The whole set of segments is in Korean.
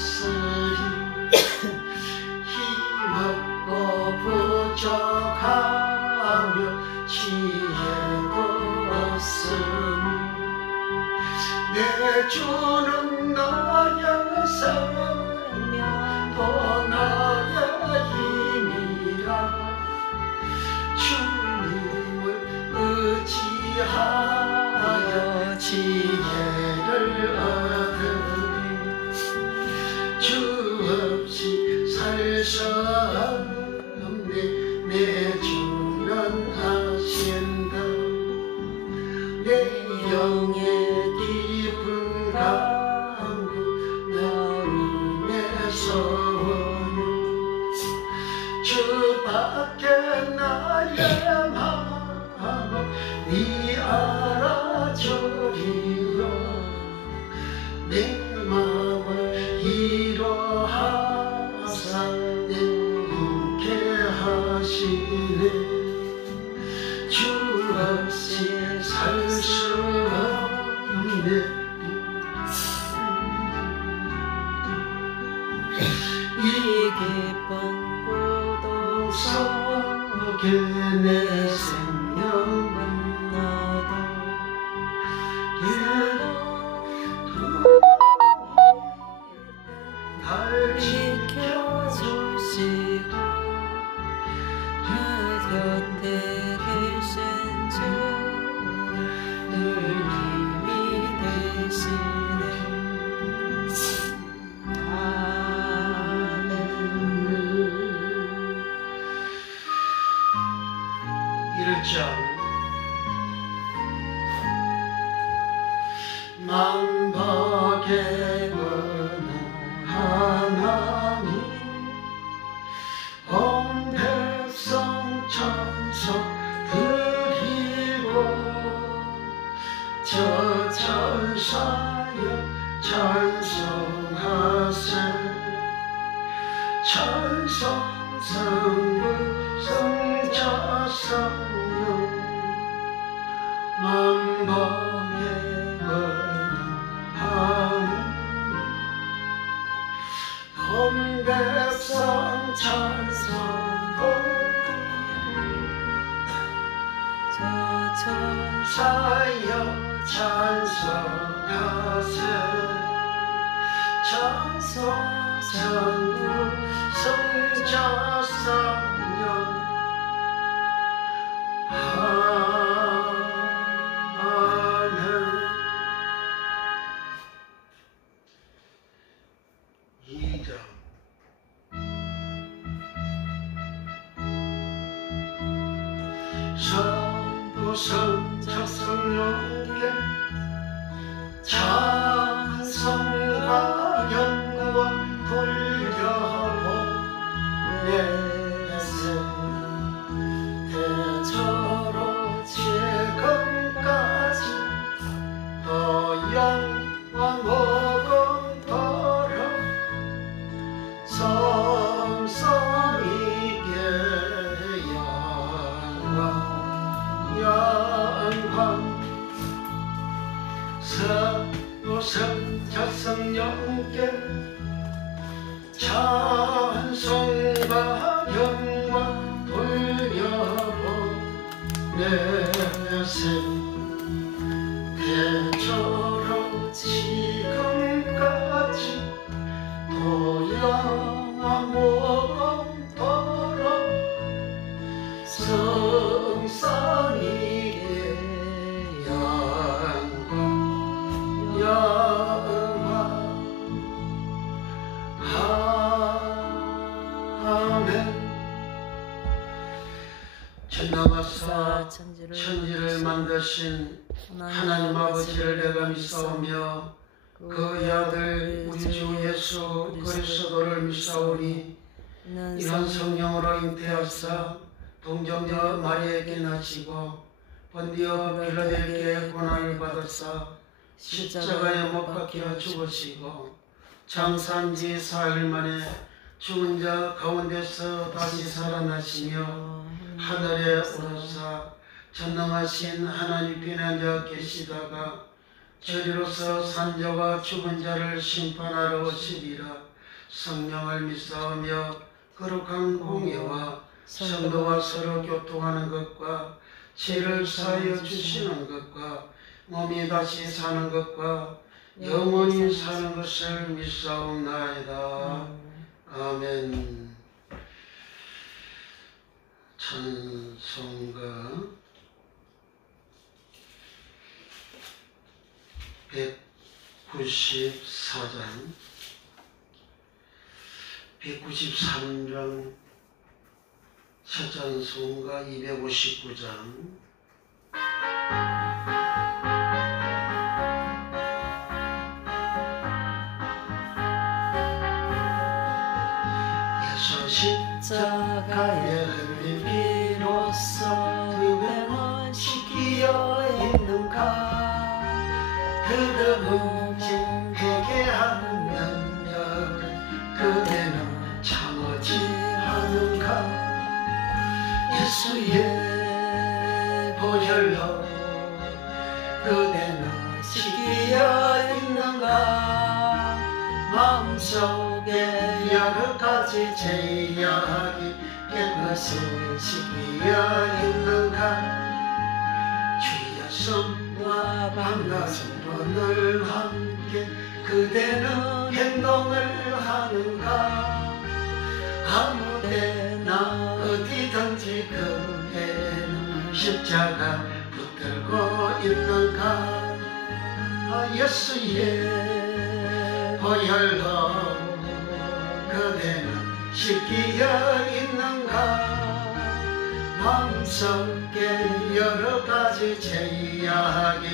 없으리 힘없고 부족하며 지혜도 없으니 내 주는 나의 생명 또 나의 힘이라 주님을 의지하여 지혜를 얻으리 주 없이 살 수 없네 내 주는 하신다 내 영의 깊은 강구 나음의 소원 주밖에 나의 마음 네 알아주리요 내 마음을 이로하사 행복해 하시네 주 없이 살 수 없네 이 깊은 고독 속에 내 생명은 나도 날 지켜주시고 내 곁에 계신 주 늘 힘이 되시네 아멘 1장 만박의 은혜 하나님 온 백성 찬송 드리고 저 천사여 찬송하세 찬송 성부 성자 성령 만박의 온 백성 찬송 저 천사여 찬송하세 찬송 성부 성자 성령 아멘 2장 성부 성자 성령께 찬송과 영광 돌려보내세 대저로 지금까지 더 영원 복음토록 성성이게 영광 성자 성령께 찬송과 영광 돌려보내세 대저로 지금까지 도양한 모험토록 성산이게 영광 아멘 전능하사 천지를 만드신 하나님 아버지를 내가 믿사오며 그의 아들 우리 주 예수 그리스도를 믿사오니 이런 성령으로 잉태하사 동정녀 마리아에게 나시고 본디오 빌라도에게 고난을 받으사 십자가에 못 박혀 죽으시고 장사한 지 사흘 만에 죽은 자 가운데서 다시 살아나시며 하늘에 오르사 전능하신 하나님 편에 앉아 계시다가 저리로서 산자와 죽은 자를 심판하러 오시리라. 성령을 믿사오며 거룩한 공예와 성도와 서로 교통하는 것과 죄를 사하여 주시는 것과 몸이 다시 사는 것과 영원히 사는 것을 믿사옵나이다. 아멘. 찬송가 194장 193장 첫 찬송가 259장 예수 십자가에 흘린 피로써 그대는 지키어 있는가. 그대는 회개하는 능력을 그대는 참지 않는가. 예수의 보혈로 그대는 지키어 있는가. 마음속에 여러 가지 죄악이 깨끗이 지키어 있는가. 주 예수와 밤낮으로 늘 함께 그대는 행동을 하는가. 아무 때나 어디든지 그대는 십자가 붙들고 있는가. 예수의 보혈로 그대는 지키어 있는가. 마음속에 여러 가지 죄악이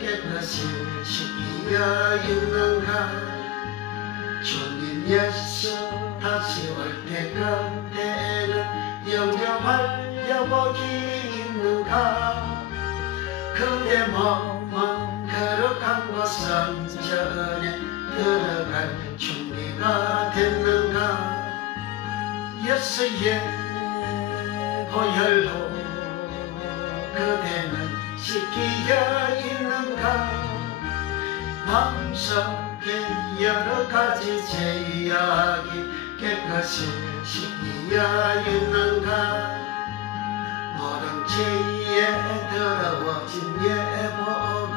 깨끗이 지키어 있는가. 주님 예수 다시 올 때 그때는 영접할 여복이 있는가. 그대 몸은 거룩한 곳은 전에 들어갈 준비가 됐는가. 예수의 보혈로 그대는 지키어 있는가. 마음속에 여러 가지 죄악이 깨끗이 지키어 있는가. 모든 죄에 더러워진 예복을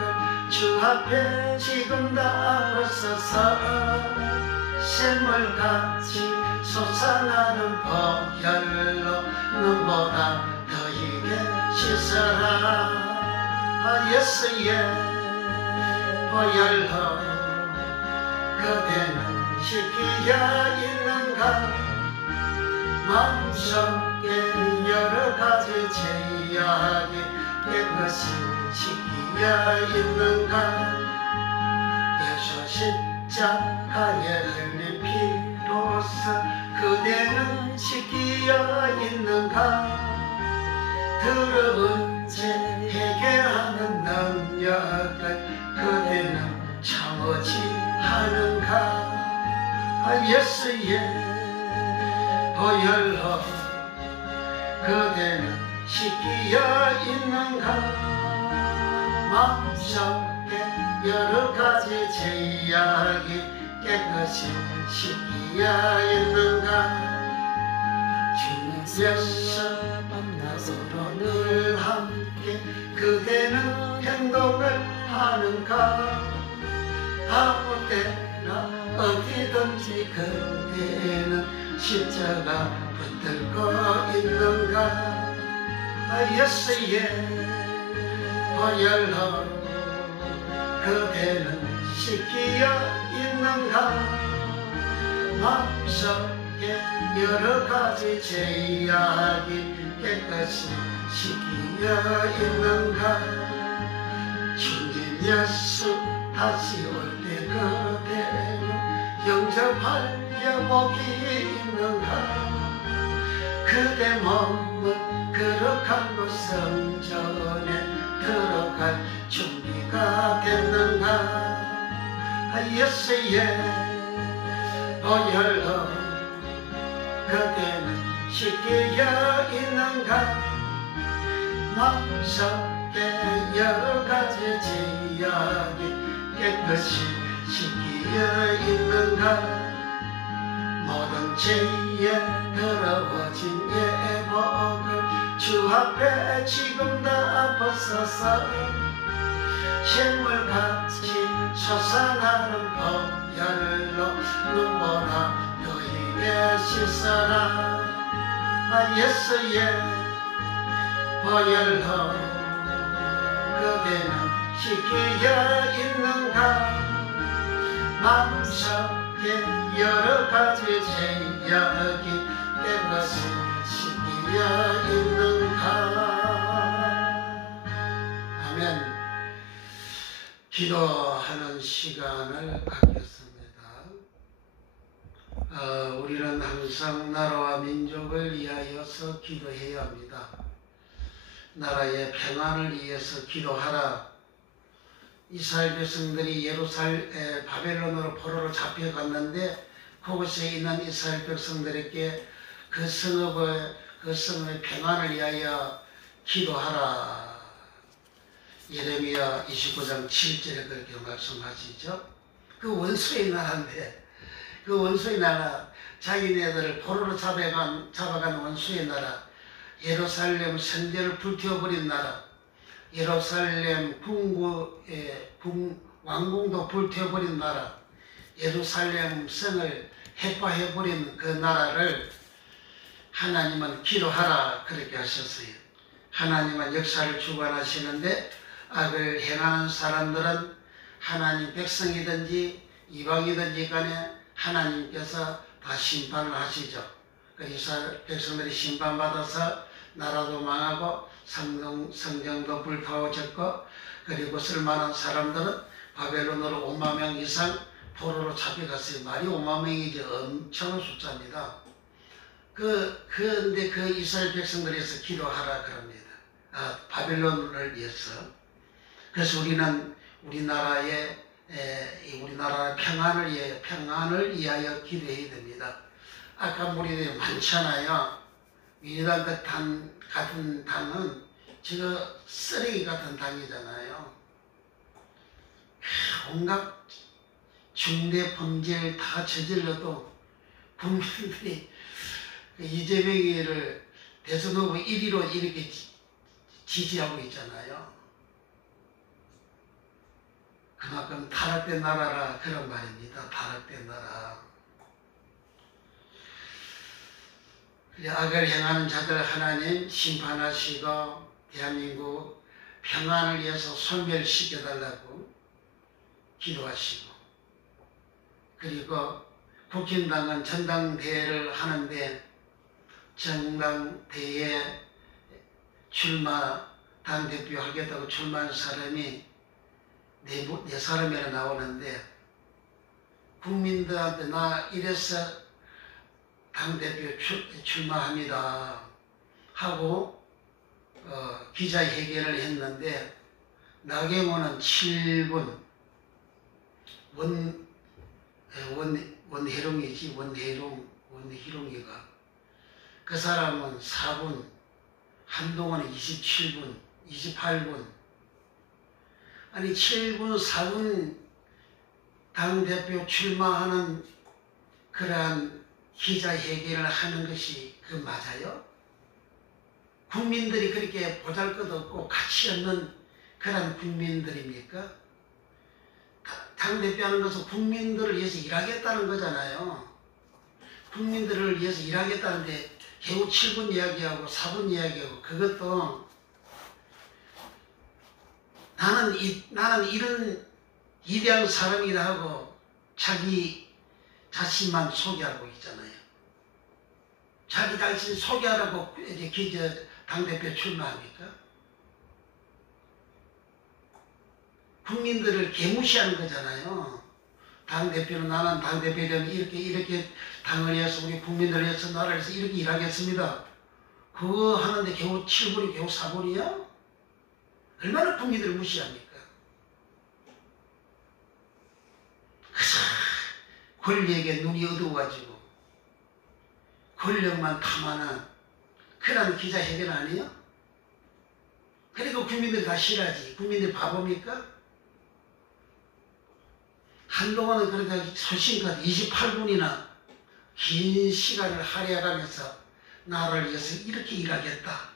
주 앞에 지금 다 벗어서 샘물같이 솟아나는 보혈로 눈보다 더이게 씻어라. 예수의 보혈로 그대는 지키어 있는가. 마음속에 여러 가지 죄악이 깨끗이 지키어 있는가. 예수 십자가에 흘린 피로써 그대는 지키어 있는가. 더러운 죄 해결하는 능력을 그대는 참지 않은가. 예수의 보혈로 그대는 지키어 있는가. 마음속에 여러 가지 죄악이 깨끗이 지키어 있는가. 주님 예수 밤낮으로 늘 함께 그대는 행동을 하는가. 아무 때나 어디든지 그대는 십자가 붙들고 있는가. 예수의 보혈로 그대는 지키어 있는가. 마음속에 여러 가지 죄악이 깨끗이 지키어 있는가. 주님 예수 다시 올 때 그대는 영접할 여복이 있는가. 그대 몸은 거룩한 곳 성전에 들어갈 준비가 됐는가. 예수의 보혈로 그대는 지키어 있는가. 마음속에 여러 가지 죄악이 깨끗이 씻기어 있는가 모든 죄에 더러워진 예복을 주 앞에 지금 다 벗어서 샘물같이 솟아나는 보혈로 눈보라 너희에 씻어라 예수의 보혈로 그대는 씻기어 있는가 마음속에 여러가지 죄악이 깨끗이 씻기어 있는가. 아멘. 기도하는 시간을 갖겠습니다. 우리는 항상 나라와 민족을 위하여서 기도해야 합니다. 나라의 평안을 위해서 기도하라. 이스라엘 백성들이 바벨론으로 포로로 잡혀갔는데 그곳에 있는 이스라엘 백성들에게 그 성읍의 평안을 위하여 기도하라. 예레미야 29장 7절에 그렇게 말씀하시죠. 그 원수의 나라인데 그 원수의 나라 자기네들을 포로로 잡아간 원수의 나라 예루살렘 성전을 불태워버린 나라 예루살렘 왕궁도 불태워버린 나라 예루살렘 성을 해파해버린 그 나라를 하나님은 기도하라 그렇게 하셨어요. 하나님은 역사를 주관하시는데 악을 행하는 사람들은 하나님 백성이든지 이방이든지 간에 하나님께서 다 심판을 하시죠. 이스라엘 백성들이 심판받아서 나라도 망하고 성경도 불타오졌고 그리고 쓸만한 사람들은 바벨론으로 5만 명 이상 포로로 잡혀갔어요. 말이 5만 명이지 엄청난 숫자입니다. 근데 그 이스라엘 백성들에서 기도하라 그럽니다. 바벨론을 위해서. 그래서 우리는 우리나라 평안을 위하여 기도해야 됩니다. 아까 우리들이 많잖아요. 민주당 같은 당은 지금 쓰레기 같은 당이잖아요. 온갖 중대 범죄를 다 저질러도 국민들이 이재명이를 대선 후보 1위로 이렇게 지지하고 있잖아요. 그만큼 타락된 나라라 그런 말입니다. 타락된 나라. 악을 행하는 자들 하나님 심판하시고 대한민국 평안을 위해서 소멸시켜달라고 기도하시고 그리고 국힘당은 전당대회를 하는데 전당대회에 당대표 하겠다고 출마한 사람이 네 사람이나 나오는데 국민들한테 나 이래서 당대표 출마합니다 하고 기자회견을 했는데 나경원은 7분 원희룡이가 그 사람은 4분 한동훈은 27분 28분 아니 7분 4분 당대표 출마하는 그러한 기자회견을 하는 것이 그 맞아요? 국민들이 그렇게 보잘것없고 가치 없는 그런 국민들입니까? 당대표 하는 것은 국민들을 위해서 일하겠다는 거잖아요. 국민들을 위해서 일하겠다는데 겨우 7분 이야기하고 4분 이야기하고 그것도 나는 이런 위대한 사람이다 하고 자기 자신만 소개하고 있잖아요. 자기 자신 소개하라고 이제 당대표 출마합니까? 국민들을 개무시하는 거잖아요. 당대표는 나는 당대표에 대한 이렇게 당을 위해서 우리 국민들을 위해서 나라를 위해서 이렇게 일하겠습니다. 그거 하는데 겨우 7분이 겨우 4분이야? 얼마나 국민들을 무시합니까? 그래서 권력에 눈이 어두워가지고 권력만 탐하는 그런 기자회견 아니에요? 그러니까 국민들이 다 싫어하지. 국민들이 바보입니까? 한동안은 그래도 소신껏 28분이나 긴 시간을 할애해가면서 나라를 위해서 이렇게 일하겠다.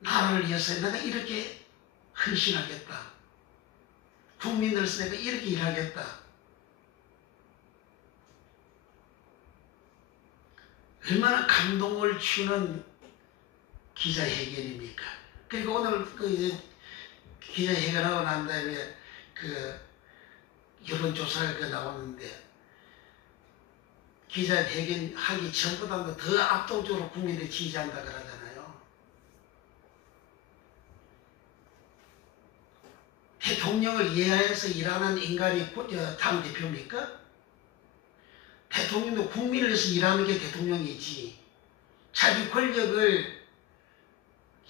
나라를 위해서 내가 이렇게 헌신하겠다. 국민들을 위해서 내가 이렇게 일하겠다. 얼마나 감동을 주는 기자회견입니까? 그리고 오늘 이제 기자회견하고 난 다음에 여론조사가 나오는데 기자회견 하기 전보다도 더 압도적으로 국민들이 지지한다 그러잖아요. 대통령을 이해해서 일하는 인간이 당대표입니까? 대통령도 국민을 위해서 일하는 게 대통령이지 자기 권력을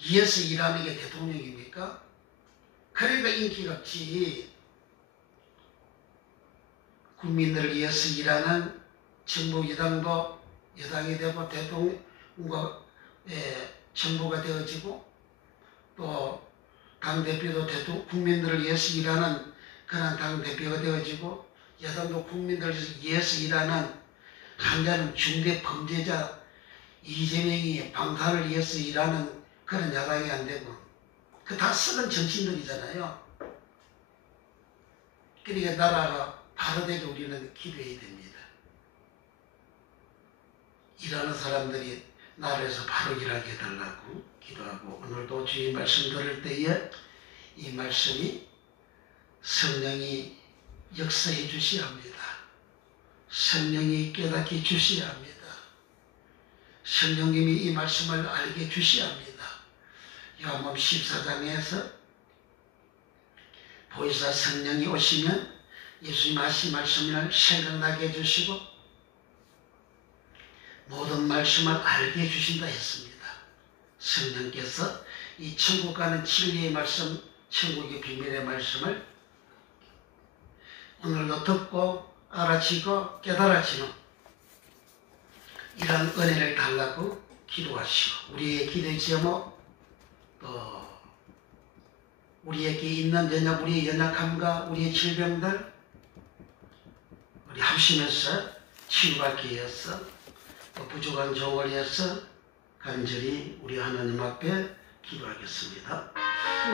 위해서 일하는 게 대통령입니까? 그러니까 인기가 없지. 국민들을 위해서 일하는 정부 여당도 여당이 되고 대통령과 정부가 되어지고 또 당대표도 국민들을 위해서 일하는 그런 당대표가 되어지고 여당도 국민들을 위해서 일하는 한자는 중대 범죄자 이재명이 방탄을 위해서 일하는 그런 야당이 안 되고 그 다 썩은 정신들이잖아요. 그러니까 나라가 바로 되게 우리는 기도해야 됩니다. 일하는 사람들이 나라에서 바로 일하게 해달라고 기도하고 오늘도 주의 말씀 들을 때에 이 말씀이 성령이 역사해 주셔야 합니다. 성령이 깨닫게 주셔야 합니다. 성령님이 이 말씀을 알게 주셔야 합니다. 요한복음 14장에서 보혜사 성령이 오시면 예수님 하신 말씀을 생각나게 해주시고 모든 말씀을 알게 해주신다 했습니다. 성령께서 이 천국 가는 진리의 말씀, 천국의 비밀의 말씀을 오늘도 듣고 알아지고 깨달아지는 이런 은혜를 달라고 기도하시고 우리의 기도의 제목 또 우리에게 있는 우리의 연약함과 우리의 질병들 우리 합심해서 치유받기 위해서 또 부족한 종을 위해서 간절히 우리 하나님 앞에 기도하겠습니다.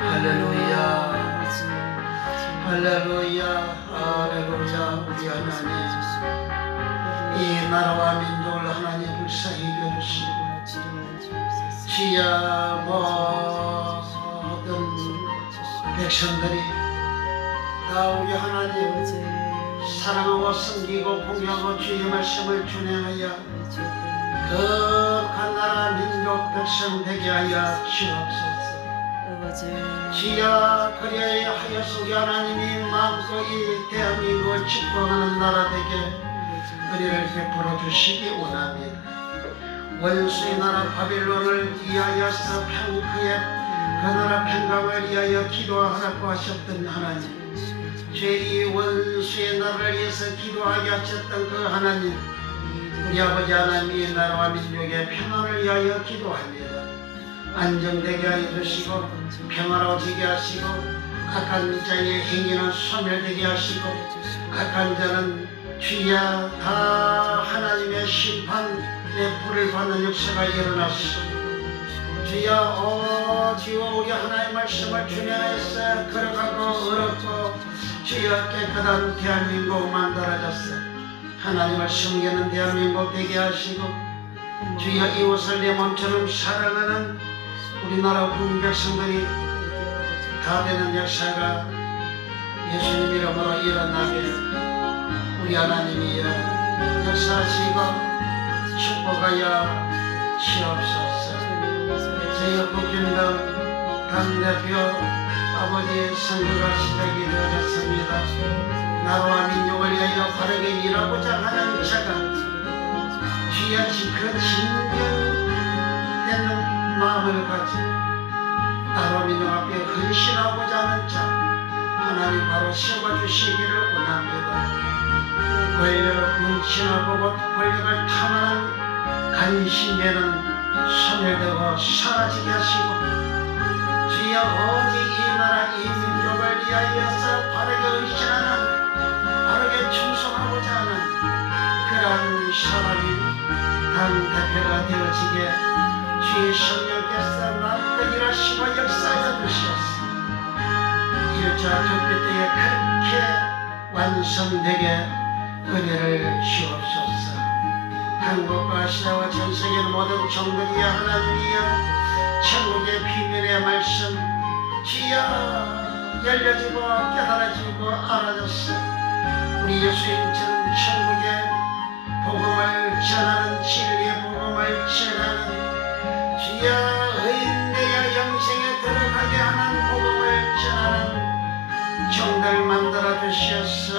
할렐루야 할렐루야 할렐루야. 우리 하나님 이 나라와 민족을 하나님 불쌍히 여겨주시고 주야 모든 백성들이 다 우리 하나님 사랑하고 섬기고 공경하고 주의 말씀을 준행하여 거룩한 나라 민족 백성 되게 하여 주옵소서. 주야 그리하여서 우리 하나님이 마음껏 이 대한민국을 축복하는 나라 되게 은혜를 베풀어 주시기 원합니다. 원수의 나라 바빌론을 위하여서 그의 그 나라 평강을 위하여 기도하라고 하셨던 하나님, 죄의 원수의 나라를 위해서 기도하게 하셨던 그 하나님, 우리 아버지 하나님이 나라와 민족의 평안을 위하여 기도합니다. 안정되게 해주시고 평화로워지게 하시고 악한 자의 행위는 소멸되게 하시고 악한 자는 주야 다 하나님의 심판의 불을 받는 역사가 일어나시고 주여 주여 우리 하나님의 말씀을 준행해서 걸어가고 어렵고 주여 깨끗한 대한민국 만들어졌어. 하나님을 섬기는 대한민국 되게 하시고 주여 이웃을 내 몸처럼 사랑하는 우리나라 국민 백성들이 다 되는 역사가 예수님 이름으로 일어나게 우리 하나님이여 역사하시고 축복하여 주옵소서. 저희 국힘당 당대표 아버지의 선거가 시작이 되어졌습니다. 나라와 민족을 위하여 바르게 일하고자 하는 자가 귀하시 그 진정되는 마음을 가지고 나라와 민족 앞에 헌신하고자 하는 자 하나님 바로 세워주시기를 원합니다. 권력 문신하고 곧 권력을 탐하는 간신배는 소멸되고 사라지게 하시고 주여 오직 이 나라 이 민족을 위하여서 바르게 헌신하는 충성하고자 하는 그러한 사람이 당대표가 되어지게 주의 성령께서 마음껏 일하시고 역사하여 주시옵소서. 일자 두빛 때에 그렇게 완성되게 은혜를 주옵소서. 한국과 아시아와 전세계 모든 종들이여 하나님이여 천국의 비밀의 말씀 주여 열려지고 깨달아지고 알아졌어. 우리 예수님처럼 천국의 복음을 전하는 진리의 복음을 전하는 주여 의인되어 영생에 들어가게 하는 복음을 전하는 종들 만들어 주시옵소서.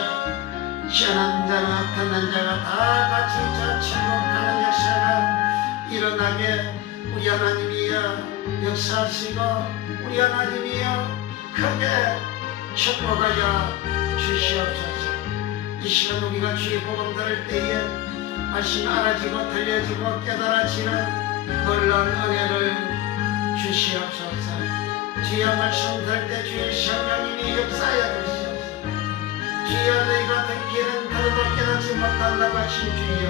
전한 자나 듣는 자가 다 같이 저 천국 가는 역사가 일어나게 우리 하나님이여 역사하시고 우리 하나님이여 크게 축복하여 주시옵소서. 이 시간 우리가 주의 복음 들을 때에 말씀 알아지고 들려지고 깨달아지는 놀라운 은혜를 주시옵소서. 주여 말씀 들을 때 주의 성령님이 역사하여 주시옵소서. 주여 너희 같은 길은 들어도 깨닫지 못한다고 하신 주여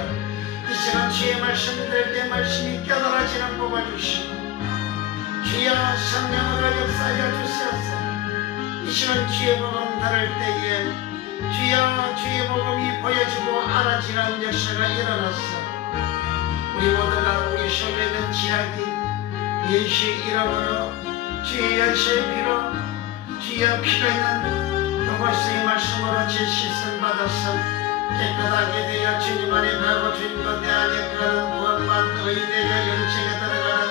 이 시간 주의 말씀 들을 때 말씀이 깨달아지는 복을 주시고 주여 성령으로 역사하여 주시옵소서. 이 시간 주의 복음 들을 때에 주여 주의 복음이 보여지고 알아지는 역사가 일어났어. 우리 모두가 우리 속에 있는 지약이 예수의 이름으로 주의 열쇠의 피로 주여 피가 있는 그것의 말씀으로 제시선 받았어. 깨끗하게 되어 주님 안에 가고 주님과 내 안에 가는 구원받는 의인되어 영생에 들어가는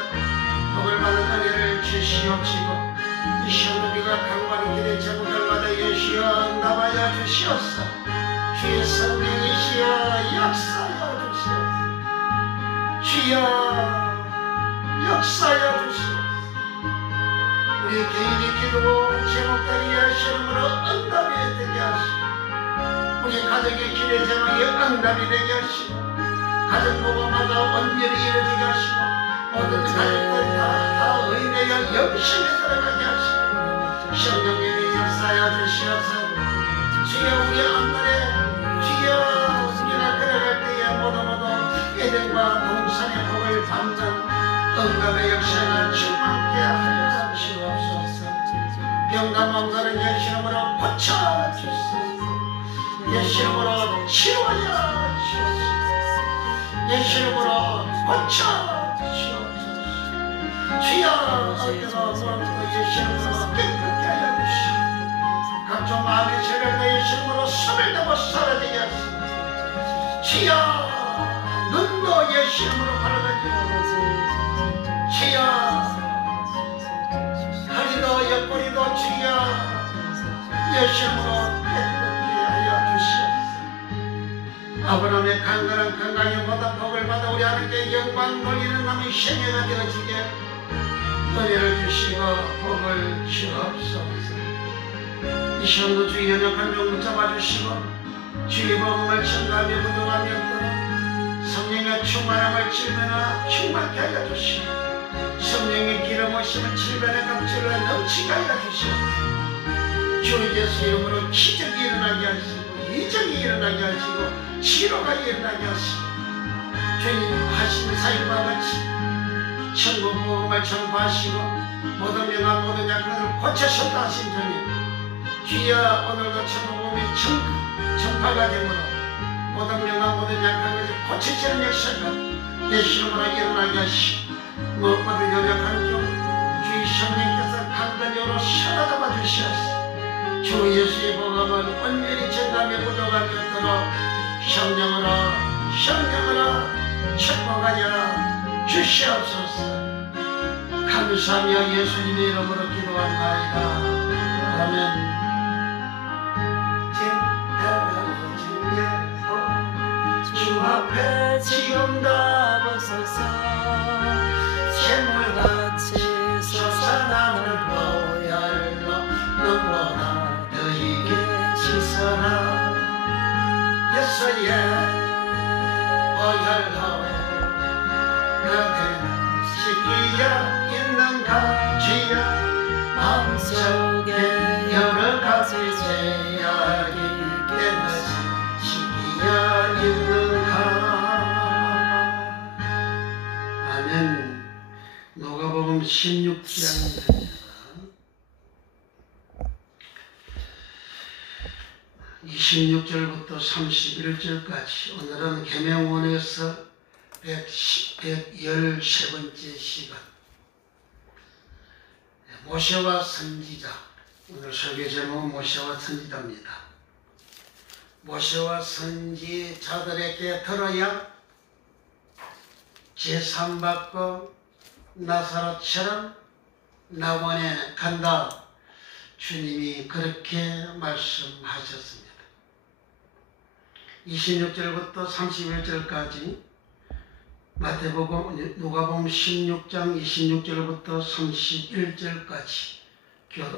복을 받는 은혜를 주시옵시고 이 시간 우리가 강과리 길의 제국들마다 예수여 응답하여 주시옵소서. 주의 성령이시여 역사하여 주시옵소서. 주여 역사하여 주시옵소서. 우리 개인이 기도 제목들이 예수님으로 응답이 되게 하시고 우리 가정의 길의 제목이 응답이 되게 하시고 가정 복음마다 온전히 이루어지게 하시고 모든 가족들 다 의인되어 영생에 들어가게 하시고 성령님이 역사하여 주시옵소서. 주여 우리 안문에 주여 우리가 걸어갈 때에 모두 에덴과 동산의 복을 받는 응답의 역사가 충만케 하여 주시옵소서. 병남 왕가는 예수 이름으로 고쳐주소서. 예수 이름으로 치료하여 주시옵소서. 예수 이름으로 고쳐주시옵소서. 주여 어깨가 무릎도 예수 이름으로 깨끗게 하여 주시옵소서. 각종 마음의 죄를 예수 이름으로 소멸되고 사라지게 하시옵소서. 주여 눈도 예수 이름으로 밝아지고 주여 허리도 옆구리도 주여 예수 이름으로 깨끗게 하여 주시옵소서. 아브라함의 강건한 건강에 보다 복을 받아 우리 하나님께 영광 돌리는 남의 생애가 되어지게 은혜를 주시고 복을 주옵소서. 이 시간도 주의 연약한 종 붙잡아주시고 주의 복음을 전가하며 부족함이 없도록 성령의 충만함을 질면하 충만케 하여 주시고 성령의 기름 오심을 질변의 감출로 넘치게 하여 주시옵소서. 주 예수 이름으로 기적이 일어나게 하시고 이적이 일어나게 하시고 치료가 일어나게 하시고 주님 하신 사역과 같이 천국 복음을 전파하시고 모든 명함 모든 약간을 고쳐셨다 하신 주님 주여 오늘도 천국 복음이 전파가 되므로 모든 명함 모든 약한 것을 고쳐지는 역사가 예수 이름으로 일어나게 하시고 무엇보다 연약한 종 주의 성령께서 강건적으로 살아남아 주시옵소서. 주 예수의 복음은 온전히 전담에 부족함이 없도록 성령으로 축복하여 주시옵소서. 감사하며 예수님의 이름으로 기도합나이다. 아멘. 주 앞에 지금 담아서서 샘물같이 솟아나는 보혈로 눈보다 너희게 씻어라. 예수의 보혈로 너를 씻기려 있는가. 주여 마음속에 여러 가지 죄악이 깨끗이 16장입니다. 26절부터 31절까지 오늘은 계명원에서 113번째 시간 모세와 선지자. 오늘 설교 제목은 모세와 선지자입니다. 모세와 선지자들에게 들어야 제삼받고 나사로처럼 낙원에 간다. 주님이 그렇게 말씀하셨습니다. 26절부터 31절까지 마태복음, 누가복음 16장 26절부터 31절까지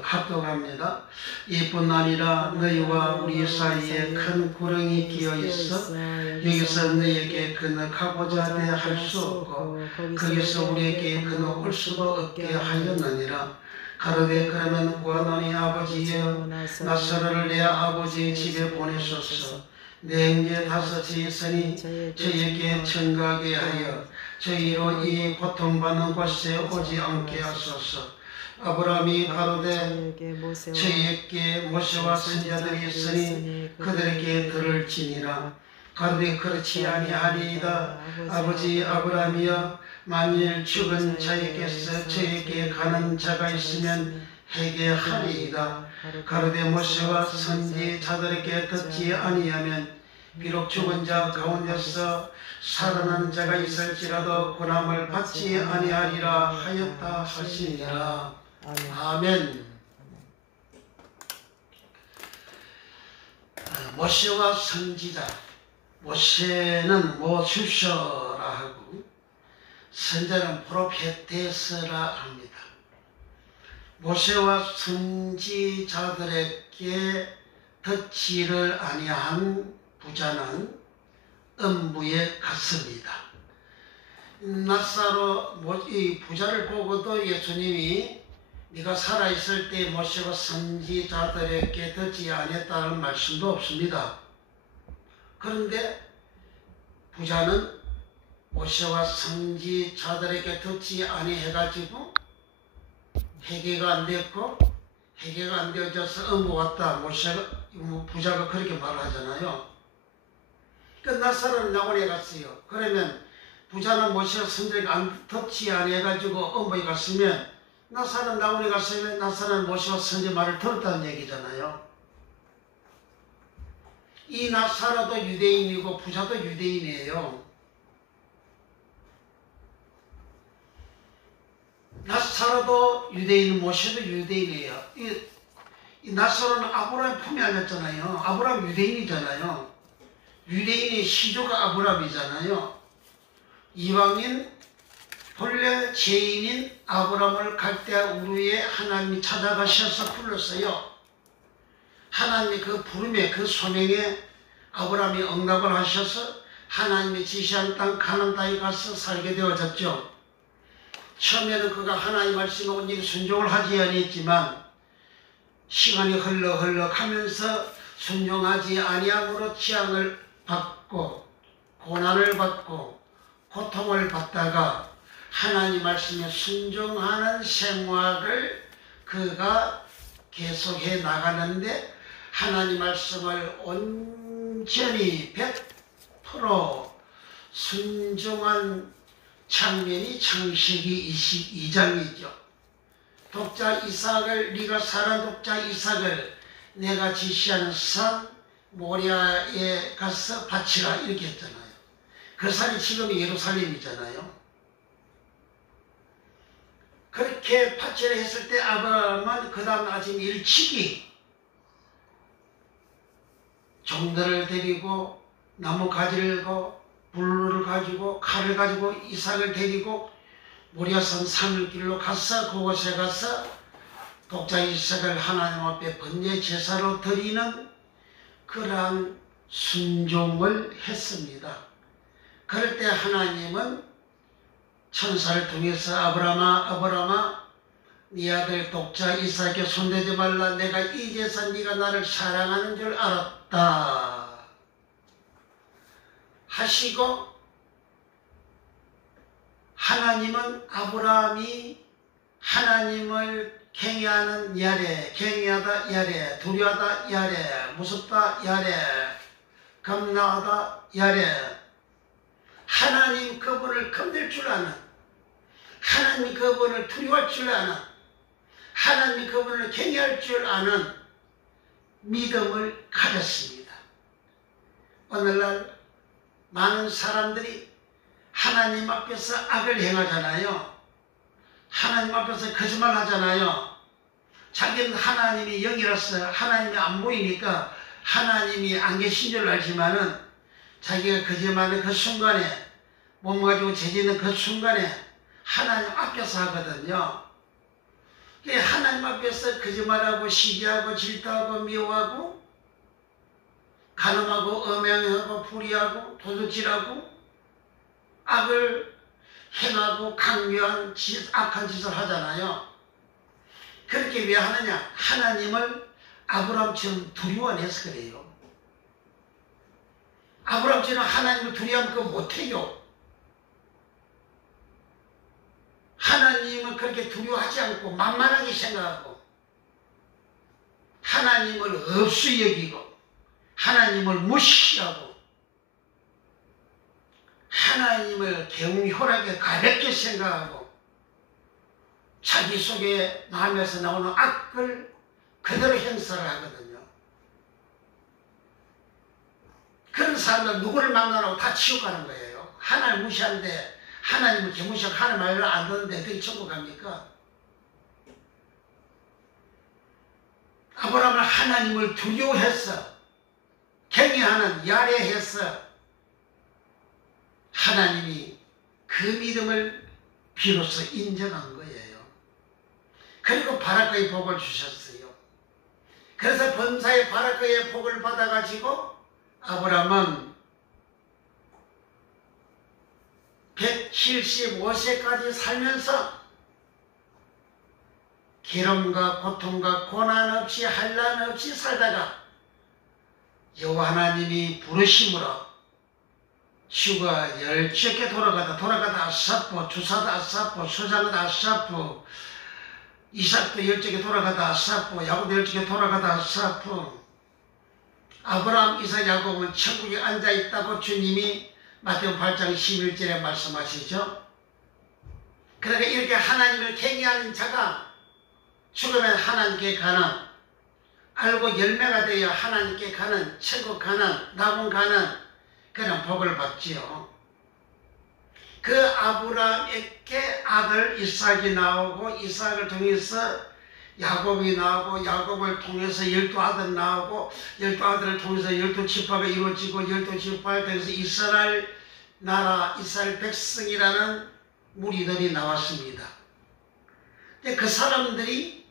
합독합니다. 이뿐 아니라 너희와 우리 사이에 큰 구렁이 끼어 있어 여기서 너희에게 건너가고자 할 수 없고 거기서 우리에게 건너올 수도 없게 하였느니라. 가로되 그러면 구하노니 아버지여 나사로를 내 아버지의 집에 보내소서. 내 형제 다섯이 있으니 저에게 청가하게 하여 저희로 이 고통받는 곳에 오지 않게 하소서. 아브라함이 가로되 저희에게 모세와 선지자들이 있으니 그들에게 들을지니라. 가로되 그렇지 아니하리이다. 아버지 아브라함이여 만일 죽은 자에게서 저에게 가는 자가 있으면 회개하리이다. 가로되 모세와 선지자들에게 듣지 아니하면 비록 죽은 자 가운데서 살아난 자가 있을지라도 고난을 받지 아니하리라 하였다 하시니라. 아멘. 모세와 선지자. 모세는 모슈셔라 하고 선지자는 프로페테스라 합니다. 모세와 선지자들에게 듣지를 아니한 부자는 음부에 갔습니다. 나사로 이 부자를 보고도 예수님이 네가 살아있을 때 모세와 선지자들에게 듣지 아니했다는 말씀도 없습니다. 그런데 부자는 모세와 선지자들에게 듣지 아니해가지고 회개가 안 됐고 회개가 안 되어져서 음부 왔다. 부자가 그렇게 말하잖아요. 나사로는 낙원에 갔어요. 그러면 부자는 모세와 선지자가 듣지 아니해가지고 음부에 갔으면 나사로는 낙원에 갔으면 나사로는 모세와 선지자 말을 들었다는 얘기잖아요. 이 나사로도 유대인이고 부자도 유대인이에요. 나사로도 유대인, 모세도 유대인이에요. 이 나사로는 아브라함 품에 안겼잖아요. 아브라함 유대인이잖아요. 유대인의 시조가 아브라함이잖아요. 이방인, 본래 죄인인 아브라함을 갈대아 우르에 하나님이 찾아가셔서 불렀어요. 하나님의 그 부름에, 그 소명에 아브라함이 응답을 하셔서 하나님이 지시한 땅 가나안 땅에 가서 살게 되어졌죠. 처음에는 그가 하나님 말씀에 온전히 순종을 하지 아니했지만 시간이 흘러 가면서 순종하지 아니함으로 재앙을 받고 고난을 받고 고통을 받다가 하나님 말씀에 순종하는 생활을 그가 계속해 나가는데 하나님 말씀을 온전히 100% 순종한 장면이 창세기 22장이죠. 독자 이삭을 네가 사랑 독자 이삭을 내가 지시하는 산 모리아에 가서 바치라 이렇게 했잖아요. 그 산이 지금 예루살렘이잖아요. 그렇게 바치라 했을 때 아브라함은 그 다음 아침 일찍이 종들을 데리고 나무 가지를 고 불을 가지고 칼을 가지고 이삭을 데리고 모리아산 산길로 가서 그곳에 가서 독자 이삭을 하나님 앞에 번제 제사로 드리는 그러한 순종을 했습니다. 그럴 때 하나님은 천사를 통해서 아브라함아 네 아들 독자 이삭에게 손대지 말라. 내가 이제서 네가 나를 사랑하는 줄 알았다 하시고 하나님은 아브라함이 하나님을 경외하는 야래, 경외하다 야래, 두려워하다 야래, 무섭다 야래, 겁나하다 야래. 하나님 그분을 건들 줄 아는, 하나님 그분을 두려워할 줄 아는, 하나님 그분을 경외할 줄 아는 믿음을 가졌습니다. 오늘날 많은 사람들이 하나님 앞에서 악을 행하잖아요. 하나님 앞에서 거짓말 하잖아요. 자기는 하나님이 영이라서 하나님이 안 보이니까 하나님이 안 계신 줄 알지만은 자기가 거짓말하는 그 순간에 몸 가지고 죄짓는 그 순간에 하나님 앞에서 하거든요. 하나님 앞에서 거짓말하고 시기하고 질투하고 미워하고 간음하고 음행하고 불의하고 도둑질하고 악을 행하고 강요한 악한 짓을 하잖아요. 그렇게 왜 하느냐? 하나님을 아브라함처럼 두려워해서 그래요. 아브라함처럼 하나님을 두려워하면 그거 못해요. 하나님은 그렇게 두려워하지 않고 만만하게 생각하고 하나님을 없이 여기고 하나님을 무시하고 하나님을 경솔하게 가볍게 생각하고 자기 속에 마음에서 나오는 악을 그대로 행사를 하거든요. 그런 사람들 누구를 만나라고 다 치워가는 거예요. 하나님을 무시하는데 하나님을 개무시하고 하나님 말을 안 듣는데 어떻게 천국 갑니까? 아브라함은 하나님을 두려워해서 경외하는 야래해서 하나님이 그 믿음을 비로소 인정한 거예요. 그리고 바라크의 복을 주셨어요. 그래서 범사의 바라크의 복을 받아가지고 아브라함은 175세까지 살면서 기름과 고통과 고난 없이 한란 없이 살다가 여호와 하나님이 부르심으로 주가 12개 돌아가다 아사프, 주사도 아사프, 수장은 아사프, 이삭도 12개 돌아가다 아사프, 야곱도 12개 돌아가다 아사프. 아브라함, 이삭, 야곱은 천국에 앉아있다고 주님이 마태복음 8장 11절에 말씀하시죠. 그러니까 이렇게 하나님을 경외하는 자가 죽으면 하나님께 가는, 알고 열매가 되어 하나님께 가는, 천국 가는, 낙원 가는 그런 복을 받지요. 그 아브라함에게 아들 이삭이 나오고 이삭을 통해서 야곱이 나오고 야곱을 통해서 12아들 나오고 12아들을 통해서 12지파가 이루어지고 12지파를 통해서 이스라엘 나라, 이스라엘 백성이라는 무리들이 나왔습니다. 근데 그 사람들이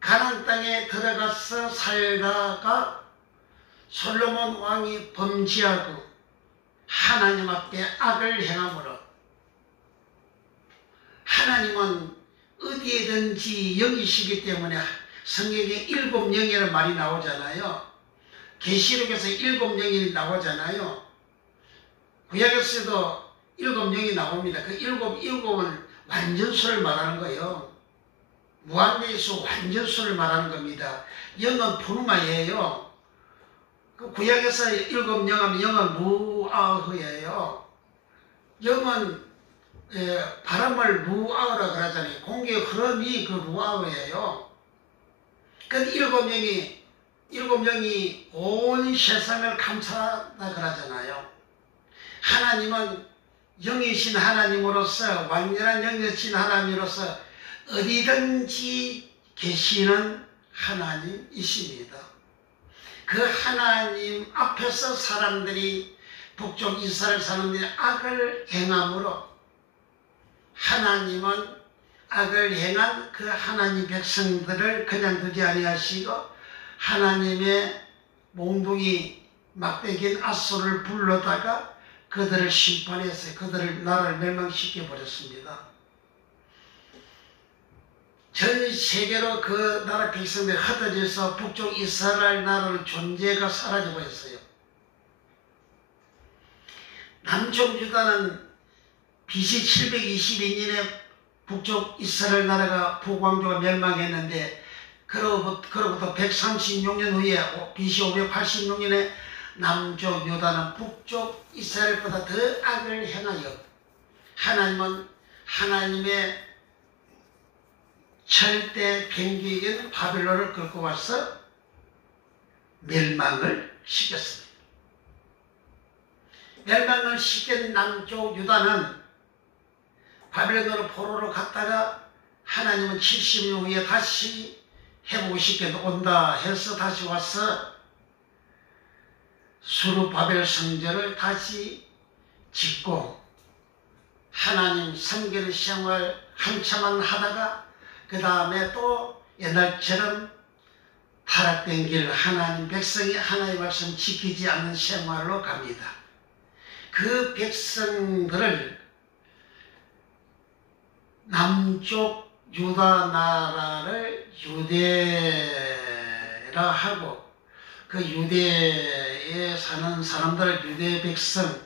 가나안 땅에 들어가서 살다가 솔로몬 왕이 범죄하고 하나님 앞에 악을 행함으로 하나님은 어디에든지 영이시기 때문에 성경에 7영이라는 말이 나오잖아요. 계시록에서 7영이 나오잖아요. 구약에서도 7영이 나옵니다. 그 7은 완전수를 말하는 거예요. 무한대수 완전수를 말하는 겁니다. 영은 푸르마예요. 그 구약에서 7영 하면 영은 무아흐예요. 영은 바람을 루아우라 그러잖아요. 공기의 흐름이 그 루아우예요. 그 7영이 온 세상을 감찰한다 그러잖아요. 하나님은 영이신 하나님으로서 완전한 영이신 하나님으로서 어디든지 계시는 하나님이십니다. 그 하나님 앞에서 사람들이 북쪽 이스라엘 사람들이 악을 행함으로 하나님은 악을 행한 그 하나님 백성들을 그냥 두지 아니하시고 하나님의 몽둥이 막대기인 앗소를 불러다가 그들을 심판해서 그들을 나라를 멸망시켜 버렸습니다. 전 세계로 그 나라 백성들이 흩어져서 북쪽 이스라엘 나라의 존재가 사라져 버렸어요. 남쪽 유다는 BC 722년에 북쪽 이스라엘 나라가 북왕조가 멸망했는데 그로부터 136년 후에 BC 586년에 남쪽 유다는 북쪽 이스라엘보다 더 악을 행하여 하나님은 하나님의 절대 병기인 바벨론을 끌고 와서 멸망을 시켰습니다. 멸망을 시킨 남쪽 유다는 바벨론으로 포로로 갔다가 하나님은 70년 후에 다시 회복시켜 온다 해서 다시 와서 수르바벨 성전을 다시 짓고 하나님 섬기는 생활 한참만 하다가 그 다음에 또 옛날처럼 타락된 길 하나님 백성이 하나님의 말씀 지키지 않는 생활로 갑니다. 그 백성들을 남쪽 유다 나라를 유대라 하고 그 유대에 사는 사람들을 유대 백성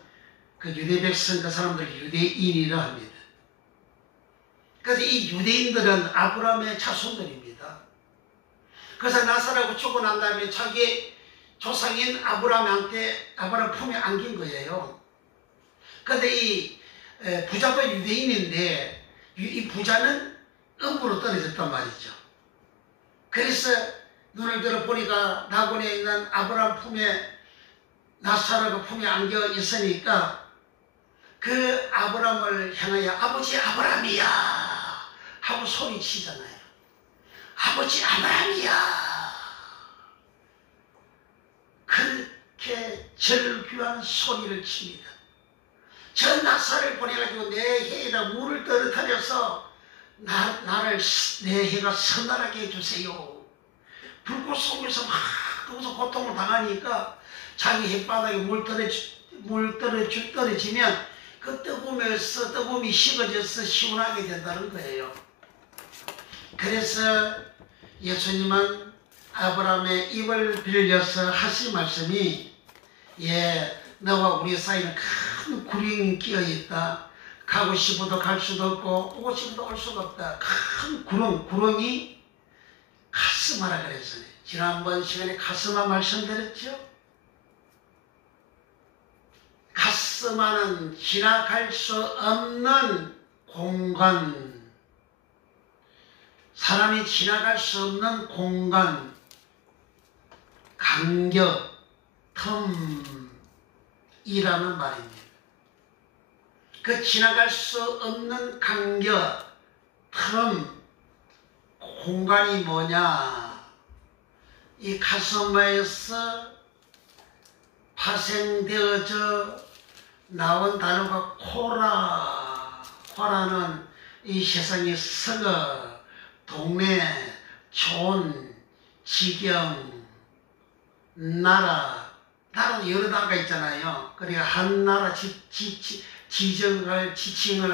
그 사람들을 유대인이라 합니다. 그래서 이 유대인들은 아브라함의 자손들입니다. 그래서 나사라고 죽고 난 다음에 자기 조상인 아브라함한테 아브라함 품에 안긴 거예요. 그런데 이 부자도 유대인인데 이 부자는 음부로 떨어졌단 말이죠. 그래서 눈을 들어 보니까 나곤에 있는 아브라함 품에 나사라가 품에 안겨 있으니까 그 아브라함을 향하여 아버지 아브라함이야 하고 소리치잖아요. 아버지 아브라함이야. 그렇게 절규한 소리를 칩니다. 저 나사를 보내가지고 내 해에다 물을 떨어뜨려서 나를 내 해가 서늘하게 해주세요. 불꽃 속에서 막 거기서 고통을 당하니까 자기 햇바닥에 물 떨어지면 그 뜨거움이 식어져서 시원하게 된다는 거예요. 그래서 예수님은 아브라함의 입을 빌려서 하신 말씀이 너와 우리 사이는 큰 구렁이 끼어있다. 가고 싶어도 갈 수도 없고 오고 싶어도 올 수가 없다. 큰 구렁이 가스마라 그랬어요. 지난번 시간에 가스마 말씀드렸죠. 가스마는 지나갈 수 없는 공간, 사람이 지나갈 수 없는 공간, 간격, 텀이라는 말입니다. 그 지나갈 수 없는 간격, 텀, 공간이 뭐냐? 이 가스마에서 파생되어져 나온 단어가 코라는 이 세상의 서거, 동네, 촌, 지경, 나라는 여러 나라가 있잖아요. 그러니까 한 나라 지칭을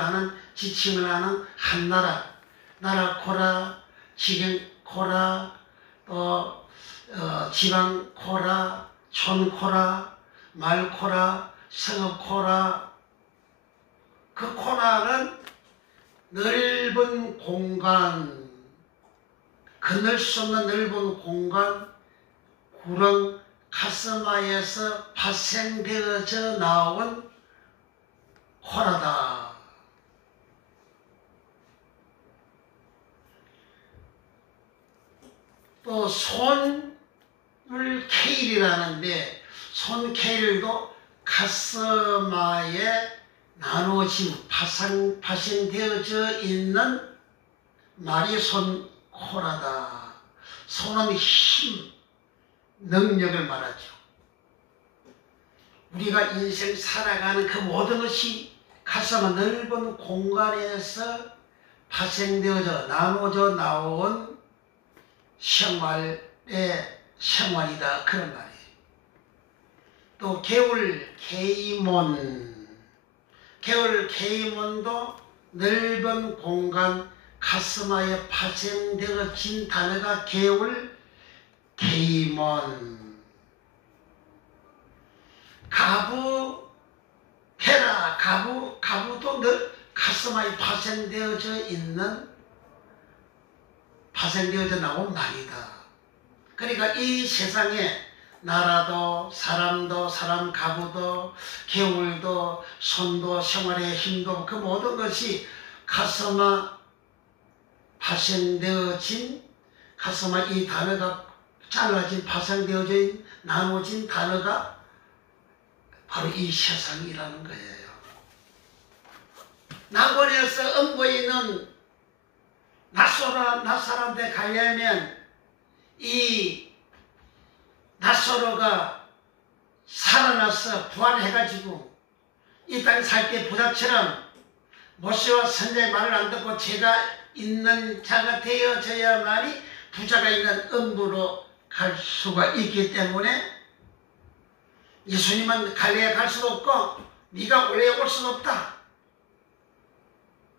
하는 한 나라 코라, 지경 코라, 또 지방 코라, 촌 코라, 말 코라, 성읍 코라. 그 코라는 넓은 공간, 건널 수 없는 넓은 공간, 구렁, 가스마에서 파생되어져 나온 코라다. 또 손을 케일이라는데 손케일도 가스마에 나눠진 파생되어져 있는 말이 손코라다. 손은 힘, 능력을 말하죠. 우리가 인생 살아가는 그 모든 것이 가스마 넓은 공간에서 파생되어져 나눠져 나온 생활이다. 그런 말이에요. 또 개울 게이몬도 넓은 공간 가스마에 파생되어진 단어가 개울 게이몬. 가슴에 파생되어져 나온 말이다. 그러니까 이 세상에 나라도 사람도 사람 가부도 개울도 손도 생활의 힘도 그 모든 것이 가슴에 파생되어진 가슴에 이 단어가 잘라진 파생되어진 나눠진 단어가 바로 이 세상이라는 거예요. 낙원에서 엉거에 있는 낯사람한테 가려면 이 낯서로가 살아나서 부활해가지고 이 땅에 살 때 부자처럼 모세와 선자의 말을 안 듣고 죄가 있는 자가 되어져야만이 부자가 있는 음부로 갈 수가 있기 때문에 예수님은 갈레에 갈 수도 없고 네가 올레에 올 수도 없다.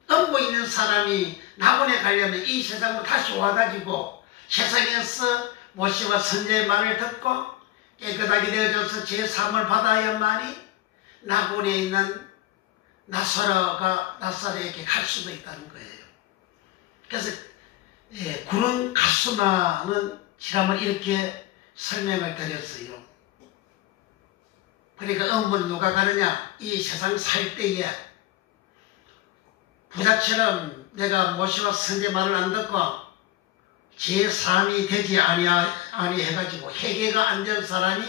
음부 있는 사람이 낙원에 가려면 이 세상으로 다시 와가지고 세상에서 모세와 선자의 말을 듣고 깨끗하게 되어져서 제3을 받아야만이 낙원에 있는 나사로에게 갈 수도 있다는 거예요. 그래서 구름 가수마는 지난번 이렇게 설명을 드렸어요. 그러니까 음부는 누가 가느냐? 이 세상 살 때에 부자처럼 내가 모세와 선자의 말을 안 듣고 제3이 되지 아니해가지고 회개가 안 된 사람이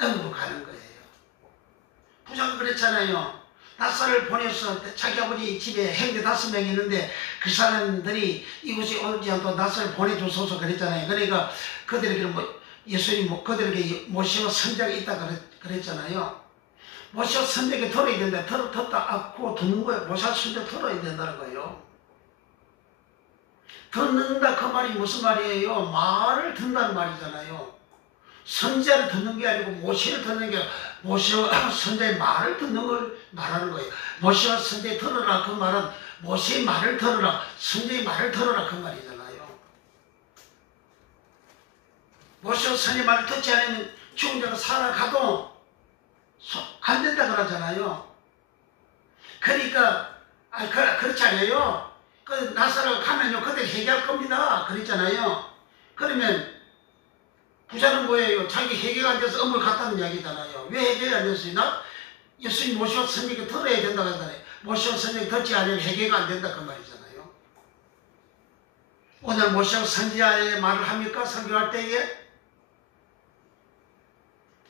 음부 가는 거예요. 부자가 그랬잖아요. 낯살을 보내서 자기 아버지 집에 형제 5명 있는데 그 사람들이 이곳에 오지 않도록 낯살을 보내주소서 그랬잖아요. 그러니까 그들에게 예수님 그들에게 모세와 선자가 있다 그랬잖아요. 모세와 선자에게 들어야 된다. 듣다 않고 듣는 거예요. 모세와 선자 들어야 된다는 거예요. 듣는다 그 말이 무슨 말이에요? 말을 듣는다는 말이잖아요. 선자를 듣는 게 아니고 모세를 듣는 게 모세와 선자의 말을 듣는 걸 말하는 거예요. 모세와 선자의 들어라 그 말은 모세의 말을 들어라 선자의 말을 들어라 그 말이잖아요. 모세와 선자의 말을 듣지 않으면 죽은 자가 살아가도 안 된다 그러잖아요. 그러니까 그렇지 않아요. 그 나사로 가면요 그때 회개할 겁니다 그랬잖아요. 그러면 부자는 뭐예요? 자기 회개가 안 돼서 음을 갔다는 이야기잖아요. 왜 회개가 안 됐어요? 예수님 모세와 선자에게 들어야 된다고 하잖아요. 모세와 선자에게 듣지 않으면 회개가 안 된다 그 말이잖아요. 오늘 모세와 선자의 말을 합니까? 설교할 때에?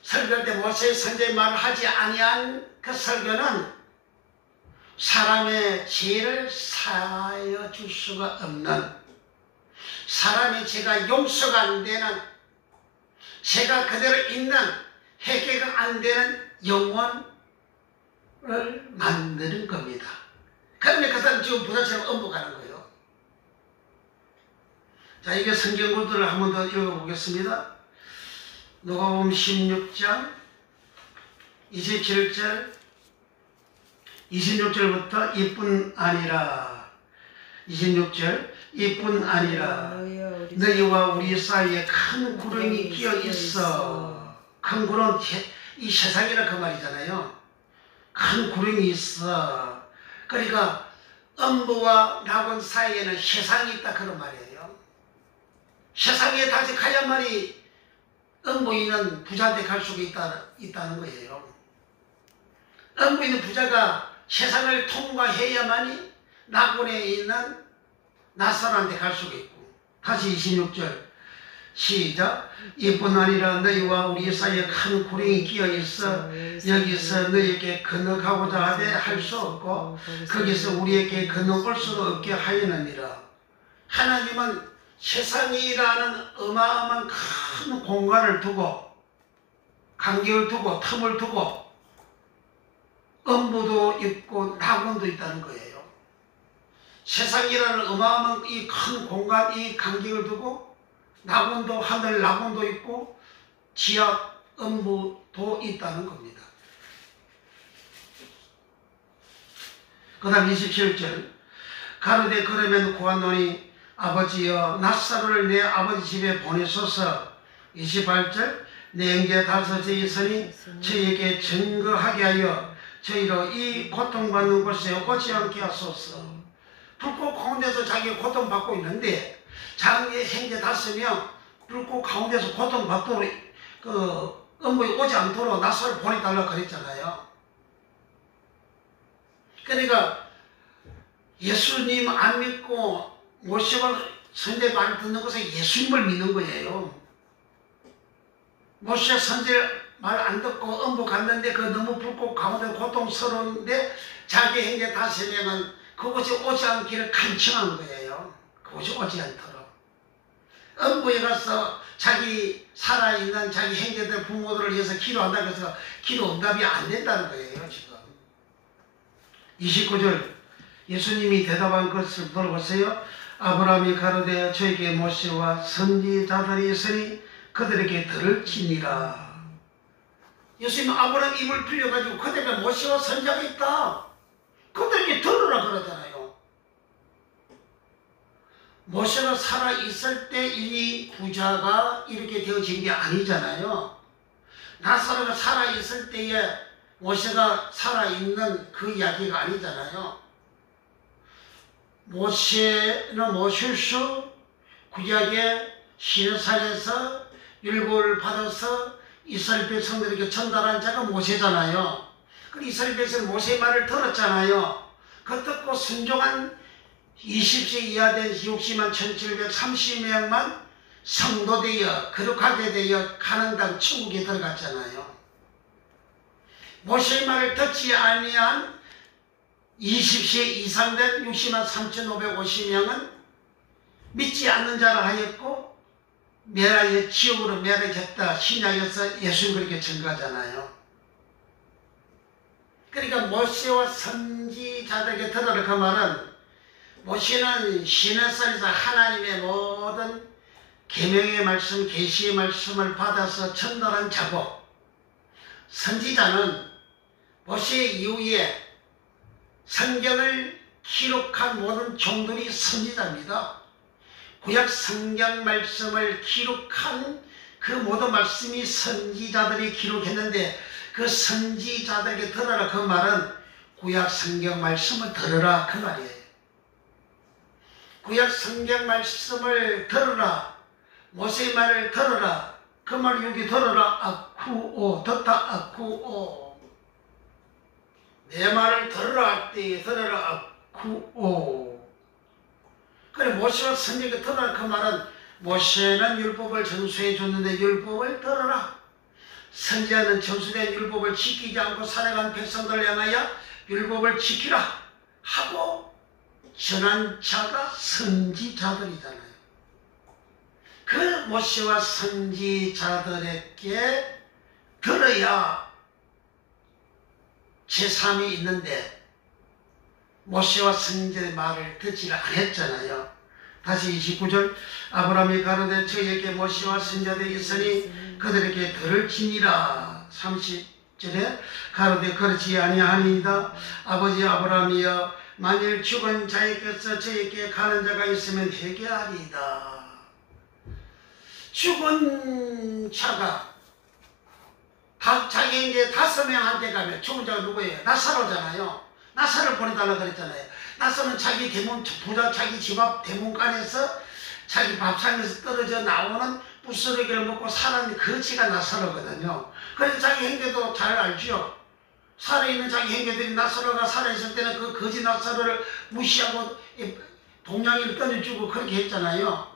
설교할 때 모세의 선자의 말을 하지 아니한 그 설교는 사람의 죄를 사하여 줄 수가 없는, 사람의 죄가 용서가 안 되는, 죄가 그대로 있는, 회개가 안 되는 영혼을 만드는 겁니다. 그러면 그 사람 지금 부자처럼 음부가는 거예요. 자, 이게 성경 구절을 한 번 더 읽어보겠습니다. 누가복음 16장 27절 26절부터 이뿐 아니라 26절 이뿐 아니라 너희와 우리 사이에 큰 구름이 끼어 있어. 큰 구름 이 세상이라 그 말이잖아요. 큰 구름이 있어. 그러니까 음부와 낙원 사이에는 세상이 있다 그런 말이에요. 세상에 다시 가야만이 음부 있는 부자한테 갈 수가 있다는 거예요. 음부 있는 부자가 세상을 통과해야만이 낙원에 있는 낯사람한테 갈 수가 있고. 다시 26절 시작. 이뿐 아니라 너희와 우리 사이에 큰 구름이 끼어 있어 여기서 너희에게 건너가고자 하되 할 수 없고 거기서 우리에게 건너올 수도 없게 하였느니라. 하나님은 세상이라는 어마어마한 큰 공간을 두고 간격을 두고 틈을 두고 음부도 있고 낙원도 있다는 거예요. 세상이라는 어마어마한 이 큰 공간, 이 간격을 두고 낙원도 하늘 낙원도 있고 지하 음부도 있다는 겁니다. 그 다음 27절 가로되 그러면 구하노니 아버지여 낫사로를 내 아버지 집에 보내소서. 28절 내 형제 5이 있으니 저에게 증거하게 하여 저희로 이 고통받는 곳에 오지 않게 하소서. 불꽃 가운데서 자기가 고통받고 있는데 자기의 형제 5명 불꽃 가운데서 고통받도록 음부에 오지 않도록 나사를 보내달라고 그랬잖아요. 그러니까 예수님 안 믿고 모세와 선지자의 말을 듣는 것은 예수님을 믿는 거예요. 모세 선지자 말 안 듣고 음부 갔는데 그 너무 불꽃 가운데 고통스러운데 자기 형제 5명은 그곳에 오지 않기를 간청한 거예요. 그곳에 오지 않도록. 음부에 가서 자기 살아있는 자기 형제들 부모들을 위해서 기도한다고 해서 기도 응답이 안 된다는 거예요. 지금 29절 예수님이 대답한 것을 들어보세요. 아브라함이 가로되 저에게 모세와 선지자들이 있으니 그들에게 들을지니라. 예수님은 아브라함 입을 빌려가지고 그들에게 모세와 선지자가 있다. 그들에게 들으라 그러잖아요. 모세가 살아있을 때 이 부자가 이렇게 되어진 게 아니잖아요. 나사로가 살아있을 때에 모세가 살아있는 그 이야기가 아니잖아요. 모세는 모실수 구약의 시내산에서 율법을 받아서 이스라엘 백성들에게 전달한 자가 모세잖아요. 그 이스라엘 백성은 모세의 말을 들었잖아요. 그 듣고 순종한 20세 이하 된 60만 1730명만 성도되어 거룩하게 되어 가난당 천국에 들어갔잖아요. 모세의 말을 듣지 아니한 20세 이상 된 60만 3550명은 믿지 않는 자라 하였고 멸하여 지옥으로 멸하겠다 신약에서 예수님 그렇게 증거하잖아요. 그러니까 모세와 선지자들에게 들으라 그 말은 모세는 시내산에서 하나님의 모든 계명의 말씀, 계시의 말씀을 받아서 전달한 자고 선지자는 모세 이후에 성경을 기록한 모든 종들이 선지자입니다. 구약 성경 말씀을 기록한 그 모든 말씀이 선지자들이 기록했는데 그 선지자들에게 들으라 그 말은 구약 성경 말씀을 들으라 그 말이에요. 구약 성경 말씀을 들으라, 모세의 말을 들으라, 그 말을 여기 들으라. 아쿠오, 듣다 아쿠오. 내 말을 들으라 할 때 들으라 아쿠오. 그래 모세와 선지자가 들으라 그 말은 모세는 율법을 전수해 줬는데 율법을 들으라. 선지자는 전수된 율법을 지키지 않고 살아간 백성들을 향하여 율법을 지키라 하고 전한 자가 선지자들이잖아요. 그 모세와 선지자들에게 들어야 제3이 있는데 모세와 선지자의 말을 듣지 않았잖아요. 다시 29절 아브라함이 가로되 저에게 모세와 선지자들이 있으니 그들에게 들을지니라. 30절에 가로되 그렇지 아니하니이다. 아버지 아브라함이여 만일 죽은 자에게서 저에게 가는 자가 있으면 회개하리이다. 죽은 자가 자기 이제 5명한테 가면 죽은 자가 누구예요? 나사로잖아요. 나사를 보내달라 그랬잖아요. 나사로는 자기 대문 부자 자기 집 앞 대문간에서 자기 밥상에서 떨어져 나오는 부스러기를 먹고 살았는 거지가 나사로거든요. 그래서 자기 형제도 잘 알죠. 살아있는 자기 형제들이 나사로가 살아있을 때는 그 거지 나사로를 무시하고 동양이를 던져주고 그렇게 했잖아요.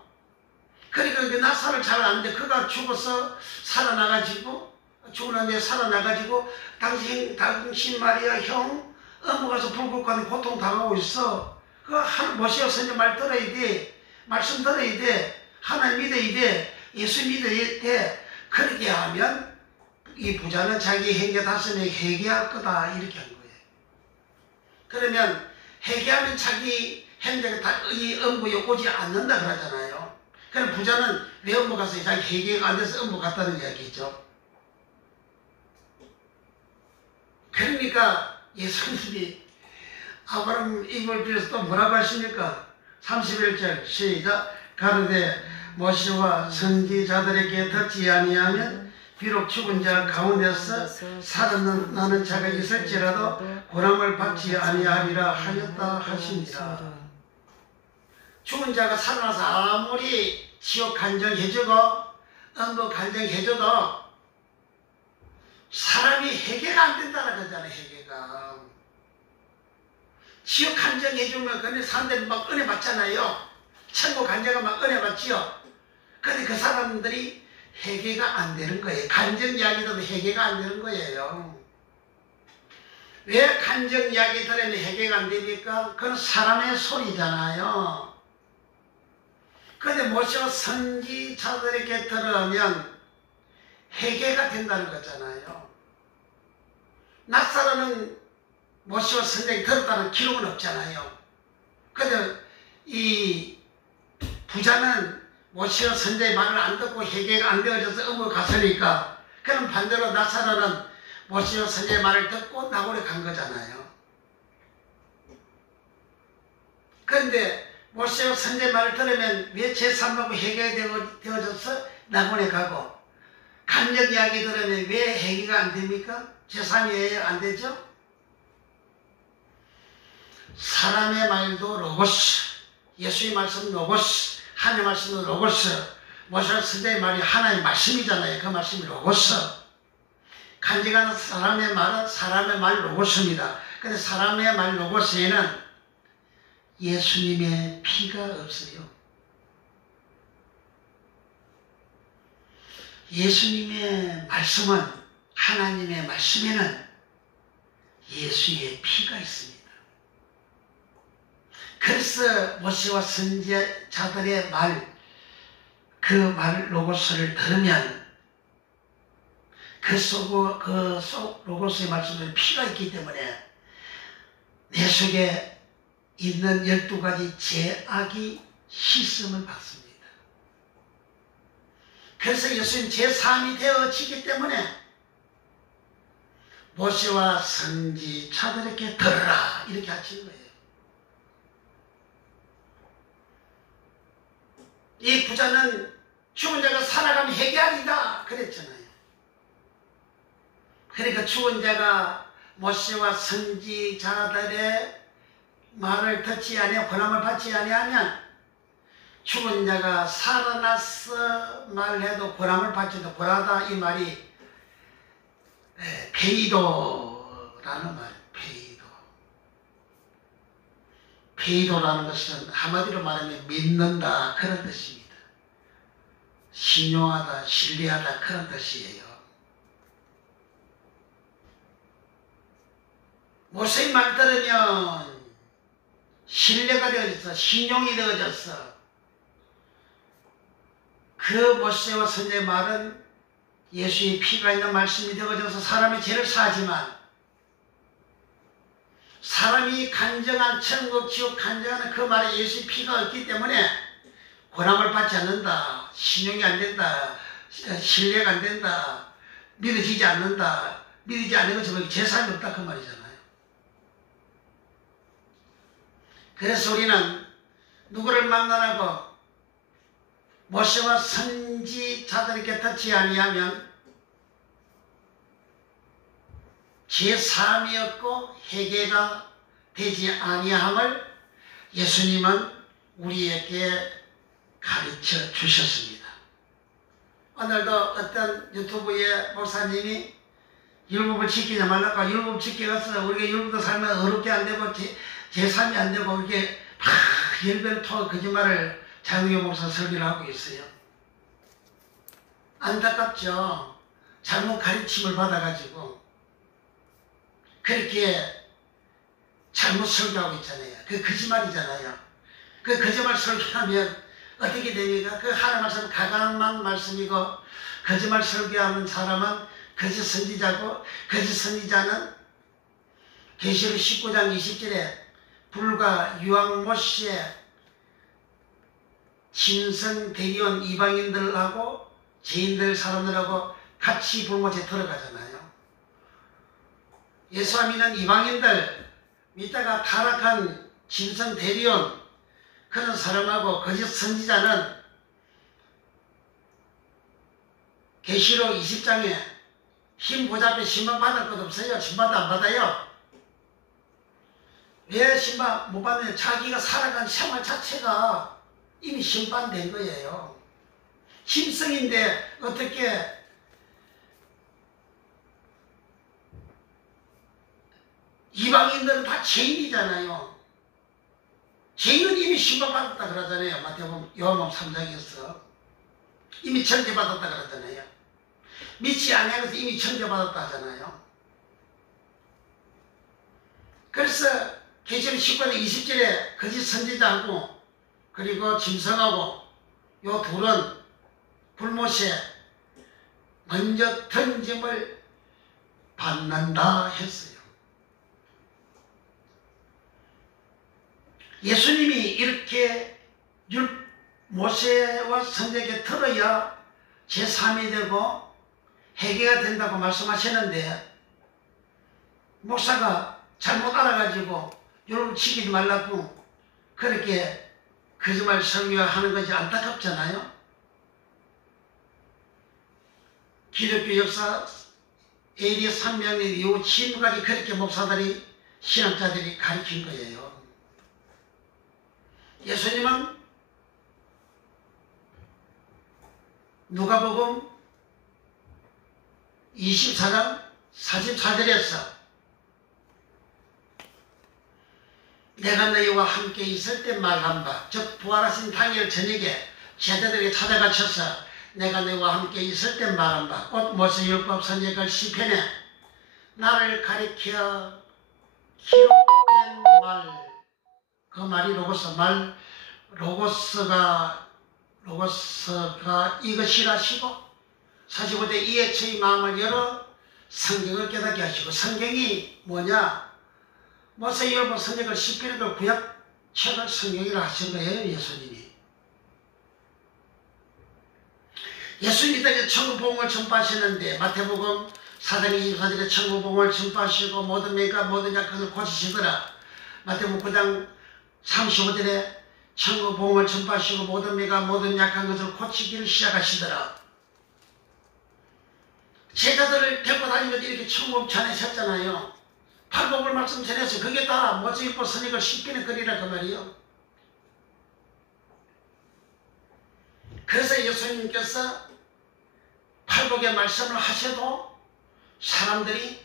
그러니까 그 나사를 잘 아는데 그가 죽어서 살아나가지고 죽었는데 살아나가지고 당신 말이야 형 음부 가서 불국 가는 고통 당하고 있어. 그 모세와 선지자 말 들어야 돼. 말씀 들어야 돼. 하나님 믿어야 돼. 예수 믿어야 돼. 그렇게 하면 이 부자는 자기 형제 5명 회개할 거다 이렇게 한 거예요. 그러면 회개하면 자기 형제가 이 음부에 오지 않는다 그러잖아요. 그럼 부자는 왜 음부 가서 자기 회개가 안 돼서 음부 갔다는 이야기죠. 그러니까 예수님이 아브라함 입을 빌어서 또 뭐라고 하십니까? 31절 시작. 가로되 모세와 선지자들에게 듣지 아니하면 비록 죽은 자 가운데서 살아나는 자가 있을지라도 고난을 받지 아니하리라 하였다 하시니라. 죽은 자가 살아나서 아무리 지옥 간정해주고 음부 간정해줘도 사람이 해결가 안 된다는 거잖아요. 해결가. 지옥 간정해주면 그네 사람들이 막 은혜 받잖아요. 천국 간정가 막 은혜 받지요. 근데 그 사람들이 해결가 안 되는 거예요. 간정 이야기도 해결가 안 되는 거예요. 왜 간정 이야기 들으면 해결가 안 됩니까? 그건 사람의 소리잖아요. 근데 모시고 선지자들에게 들으면 해결가 된다는 거잖아요. 낯사람은 모시고 선지자에게 들었다는 기록은 없잖아요. 근데 이 부자는 모시고 선지자의 말을 안 듣고 해결가 안 되어져서 음을 갔으니까 그럼 반대로 낯사람은 모시고 선지자의 말을 듣고 나고래 간 거잖아요. 그런데 모시고 선지자의 말을 들으면 왜 제3하고 해결이 되어져서 나고래 가고 간정 이야기 들으면 왜 해결가 안 됩니까? 제3이 안 되죠? 사람의 말도 로고스, 예수의 말씀 로고스, 하나님의 말씀도 로고스, 모시고 선지자의 말이 하나님의 말씀이잖아요. 그 말씀이 로고스. 간증하는 사람의 말은 사람의 말 로고스입니다. 근데 사람의 말 로고스에는 예수님의 피가 없어요. 예수님의 말씀은, 하나님의 말씀에는 예수의 피가 있습니다. 그래서 모세와 선지자들의 말, 그 말 로고스를 들으면 그 속 로고스의 말씀에 피가 있기 때문에 내 속에 있는 12가지 죄악이 씻음을 받습니다. 그래서 예수님 제3이 되어지기 때문에 모세와 선지자들에게 들으라 이렇게 하시는 거예요. 이 부자는 죽은 자가 살아가면 해결이다 그랬잖아요. 그러니까 죽은 자가 모세와 선지자들의 말을 듣지 아니하고 고난을 받지 아니하면 죽은 자가 살아나서 말해도 고난을 받지도 고난하다 이 말이 페이도라는 말, 페이도라는 것은 한마디로 말하면 믿는다 그런 뜻입니다. 신용하다, 신뢰하다 그런 뜻이에요. 모세의 말 들으면 신뢰가 되어졌어. 신용이 되어졌어. 그 모세와 선지자의 말은 예수의 피가 있는 말씀이 되어져서 사람의 죄를 사하지만 사람이 간증한 천국 지옥 간증하는 그 말에 예수의 피가 없기 때문에 고난을 받지 않는다. 신용이 안 된다. 신뢰가 안 된다. 믿어지지 않는다. 믿지 않는 것처럼 제사함이 없다 그 말이잖아요. 그래서 우리는 누구를 만나라고 모세와 선지자들에게 듣지 아니하면 제3이 없고 회개가 되지 아니함을 예수님은 우리에게 가르쳐 주셨습니다. 오늘도 어떤 유튜브에 목사님이 율법을 지키지 말라고 율법 지키고서 우리가 율법도 살면 어렵게 안 되고 제3이 안 되고 이렇게 막 열변토 거짓말을 장유교 목사 설교를 하고 있어요. 안타깝죠. 잘못 가르침을 받아가지고 그렇게 잘못 설교하고 있잖아요. 그 거짓말이잖아요. 그 거짓말 설교하면 어떻게 됩니까? 그 하나님 말씀 가감한 말씀이고 거짓말 설교하는 사람은 거짓 선지자고 거짓 선지자는 계시록 19장 20절에 불과 유황 모시에 짐승 대리온 이방인들하고 죄인들 사람들하고 같이 불못에 들어가잖아요. 예수 믿는 이방인들 믿다가 타락한 짐승 대리온 그런 사람하고 거짓 선지자는 계시록 20장에 흰 보좌 앞에 심판 받을 것 없어요. 심판도 안 받아요. 왜 심판 못 받느냐? 자기가 살아간 생활 자체가 이미 심판된 거예요. 짐승인데 어떻게 이방인들은 다 죄인이잖아요. 죄인은 이미 심판받았다 그러잖아요. 마태복음 요한복음 3장에서 이미 정죄받았다 그러잖아요. 믿지 않아서 이미 정죄받았다 하잖아요. 그래서 계시록 19장 20절에 거짓 선지자하고 그리고 짐승하고 요 둘은 불못에 먼저 던짐을 받는다 했어요. 예수님이 이렇게 모세와 선지자에게 들어야 제3이 되고 회개가 된다고 말씀하셨는데 목사가 잘못 알아가지고 여러분 지키지 말라고 그렇게 거짓말 설교하는 것이 안타깝잖아요. 기독교 역사 AD 300년 이후 지금까지 그렇게 목사들이 신학자들이 가르친 거예요. 예수님은 누가복음 24장 44절에서 내가 너희와 함께 있을 때 말한 바, 즉 부활하신 당일 저녁에 제자들에게 찾아가셔서 내가 너희와 함께 있을 때 말한 바, 곧 모세율법 선지자 시편에 나를 가리켜 기록된 말, 그 말이 로고스가 이것이라 하시고 45대 이해처의 마음을 열어 성경을 깨닫게 하시고, 성경이 뭐냐? 모세율법 선지자 시편에도 구약책을 성경이라 하신 거예요. 예수님이 천국 복음을 전파하시는데 마태복음 4장 24절에 천국 복음을 전파하시고 모든 명과 모든 약한 고치시더라. 마태복음 9장 35절에 천국 복음을 전파하시고 모든 명과 모든 약한 것을 고치기를 시작하시더라. 제자들을 데리고 다니면서 이렇게 천국 전하셨잖아요. 팔복을 말씀 전해서 그게 다 모세율법 선지자 시편의 글이라 그 말이요. 그래서 예수님께서 팔복의 말씀을 하셔도 사람들이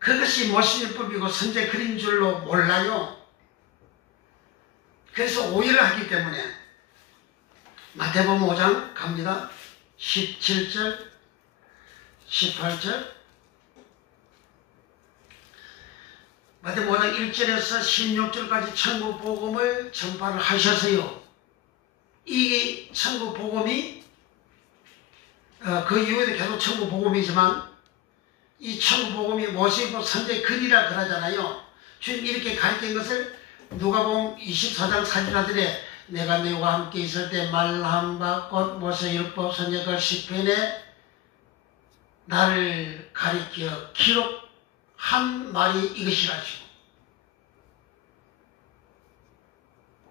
그것이 모세율법이고 선지자 글인 줄로 몰라요. 그래서 오해를 하기 때문에 마태복음 5장 갑니다. 17절 18절 마태복음 5장 1절에서 16절까지 천국 복음을 전파를 하셔서요. 이 천국 복음이 그 이후에도 계속 천국 복음이지만 이 천국 복음이 모세율법 선지자 글이라 그러잖아요. 주님 이렇게 가르친 것을 누가복음 24장 44절에 내가 너희와 함께 있을 때 말한 바 곧 모세율법 선지자 시편에 나를 가리켜 기록한 말이 이것이라 하시고,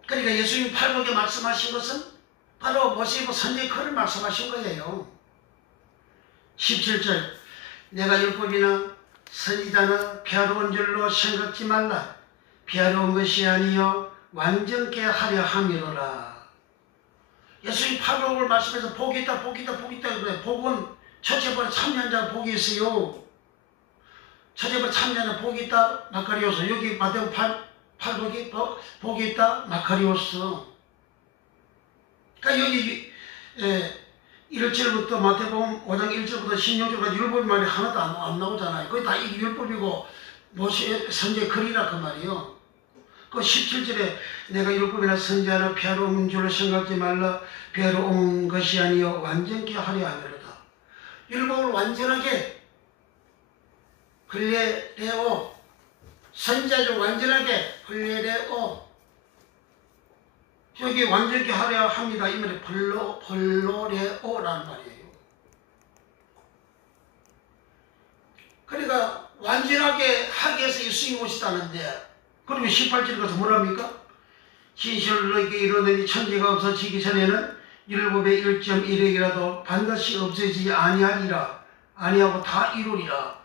그러니까 예수님 팔복에 말씀하신 것은 바로 모세율법 선지자 글을 말씀하신 거예요. 17절 내가 율법이나 선지자나 피하러 온 줄로 생각지 말라. 피하러 온 것이 아니요 완전케 하려 함이로라. 예수님 팔복을 말씀해서 복이 있다 복이 있다 복이 있다 그래요. 복은 첫째번에 참여자 복이 있어요. 첫째번에 참여자 복이 있다 마카리오스. 여기 마태복음 팔복이 복이 있다 마카리오스. 그러니까 여기 1절부터 마태복음 5장 1절부터 16절까지 율법 말이 하나도 안 나오잖아요. 그게 다 이 율법이고 모세 선지자 글이라 그 말이요. 그 17절에 내가 율법이나 선지자나 피하러 온 줄로 생각지 말라. 피하러 온 것이 아니요 완전케 하려 함이로다. 율법을 완전하게 흘레레오, 선지자를 완전하게 흘레레오. 여기 완전케 하려 합니다. 이 말이 벌로레오라는 말이에요. 그러니까 완전하게 하기 위해서 예수님이 오시다는데, 그리고 18절에 가서 뭐랍니까? 진실을 너에게 이르노니 천지가 없어지기 전에는 율법의 1.1핵이라도 반드시 없어지지 아니하리라. 아니하고 다 이루리라.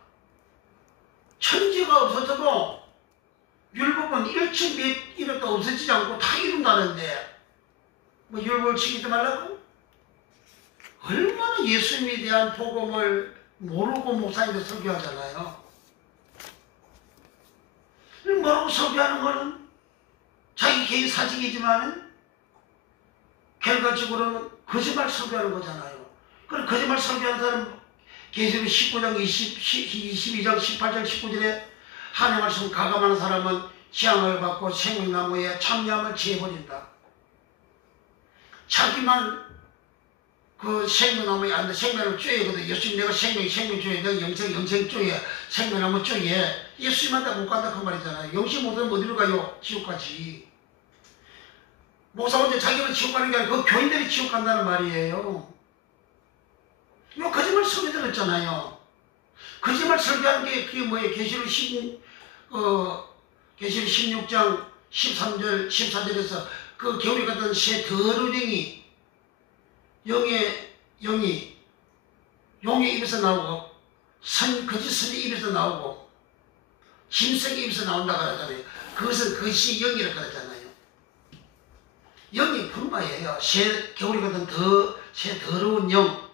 천지가 없어져도 율법은 1.1핵도 없어지지 않고 다 이룬다는데 뭐 율법을 지키지 말라고? 얼마나 예수님에 대한 복음을 모르고 목사님들 설교하잖아요. 모르고 설교하는 거는 자기 개인 사직이지만 결과적으로는 거짓말 설교하는 거잖아요. 그럼 거짓말 설교하는 사람 계시록 19장 22장 18장 19절에 하나님 말씀 가감하는 사람은 재앙을 받고 생명나무에 참여함을 취해버린다. 자기만 그 생명나무에 앉아 생명을 쪼개거든. 예수님 내가 생명 쪼개, 내가 영생 쪼개, 생명나무 쪼개. 예수님한테 못 간다 그 말이잖아요. 영생 못하면 어디로 가요? 지옥까지. 목사 혼자 자기만 지옥 가는 게 아니라 그 교인들이 지옥 간다는 말이에요. 이거 거짓말 설교 들었잖아요. 거짓말 설교하는 게 그게 뭐예요? 계시록 16장 13절 14절에서 그 겨울에 갔던 새 더러운 영이 용의 입에서 나오고 거짓 선의 입에서 나오고 짐승의 입에서 나온다 그러잖아요. 그것은 그것이 영이라고 그러잖아요. 영이 분마예요. 겨울에 갔던 새 더러운 영,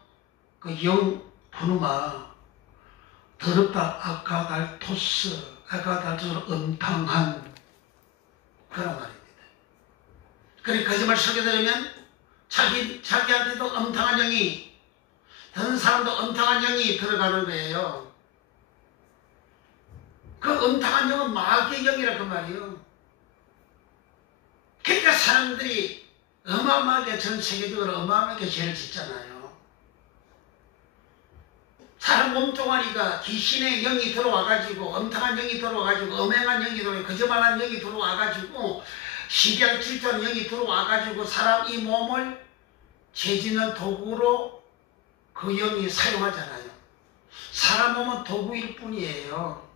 그 영 분마, 더럽다 아카달토스, 아카달토스로 음탕한 그런 말입니다. 그러니까 거짓말 설교 들으면 자기한테도 음탕한 영이, 다른 사람도 음탕한 영이 들어가는 거예요. 그 음탕한 영은 마귀의 영이라 그 말이에요. 그러니까 사람들이 어마어마하게 전 세계적으로 어마어마하게 죄를 짓잖아요. 사람 몸뚱아리가 귀신의 영이 들어와가지고 음탕한 영이 들어와가지고 음행한 영이 들어와가지고 거짓말한 영이 들어와가지고 시비한 질투하는 영이 들어와가지고 사람 이 몸을 죄짓는 도구로 그 영이 사용하잖아요. 사람 몸은 도구일 뿐이에요.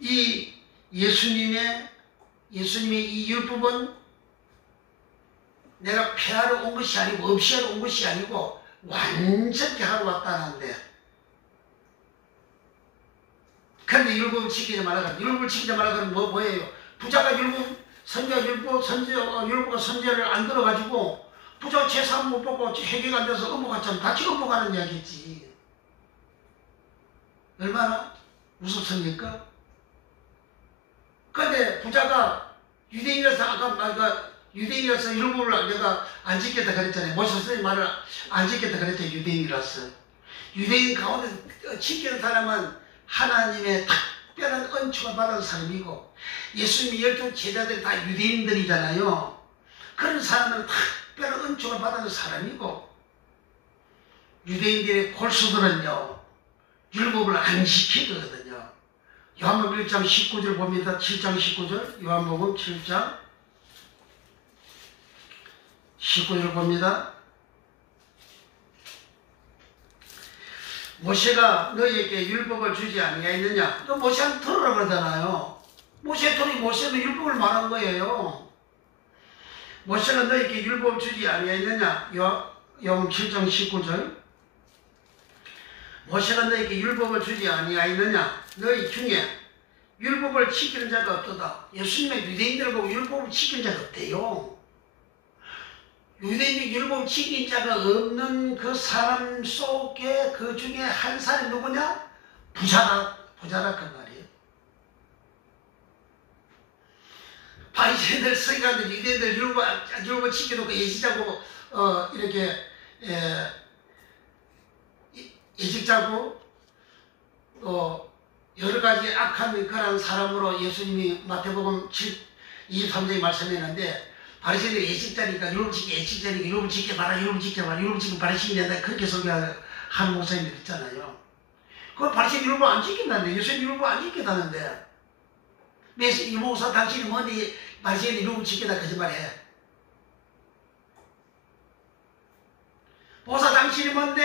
이 예수님의 이 율법은 내가 폐하러 온 것이 아니고 없이 하러 온 것이 아니고 완전히 하러 왔다는데, 그런데 율법을 지키지 말라. 율법을 지키지 말라 그러면 뭐예요? 부자가 율법과 선제를 안 들어가지고 부자가 재산 못 받고 해결가 안 돼서 업무갔잖아. 같이 업무가는 이야기지. 얼마나 무섭습니까? 근데 부자가 유대인이라서 유대인이라서 율법을 내가 안 지켰다 그랬잖아요. 모세 선생님 말을 안 지켰다 그랬잖아요. 유대인이라서. 유대인 가운데 지키는 사람은 하나님의 특별한 은총을 받은 사람이고, 예수님이 12 제자들이 다 유대인들이잖아요. 그런 사람은 특별한 은총을 받은 사람이고, 유대인들의 골수들은요 율법을 안 지키거든요. 요한복음 1장 19절 봅니다. 7장 19절, 요한복음 7장 19절 봅니다. 모세가 너희에게 율법을 주지 아니하였느냐? 너 모세한테 들으라 그러잖아요. 모세는 율법을 말한 거예요. 모세가 너희에게 율법을 주지 아니하였느냐? 요한복음 7장 19절. 모세가 너희에게 율법을 주지 아니하였느냐? 너희 중에 율법을 지키는 자가 없도다. 예수님의 유대인들을 보고 율법을 지키는 자가 없대요. 유대인이 율법을 지킨 자가 없는 그 사람 속에 그 중에 한 사람이 누구냐? 부자라 그 말이에요. 바리새인들, 서기관들, 유대인들 율법 지켜놓고 예식자고 이렇게 예식자고 또 여러 가지 악한 그런 사람으로 예수님이 마태복음 23장에 말씀했는데, 바리새인들이 예식자니까 율법 지켜봐라, 율법 지키면 바리새인이 된다, 그렇게 소개하는 목사님들 있잖아요. 그 바리새인 율법 안 지킨다는데, 예수님 율법 안 지킨다는데, 이 목사 당신이 뭔데 바리새인 율법 지키다 거짓말해. 목사 당신이 뭔데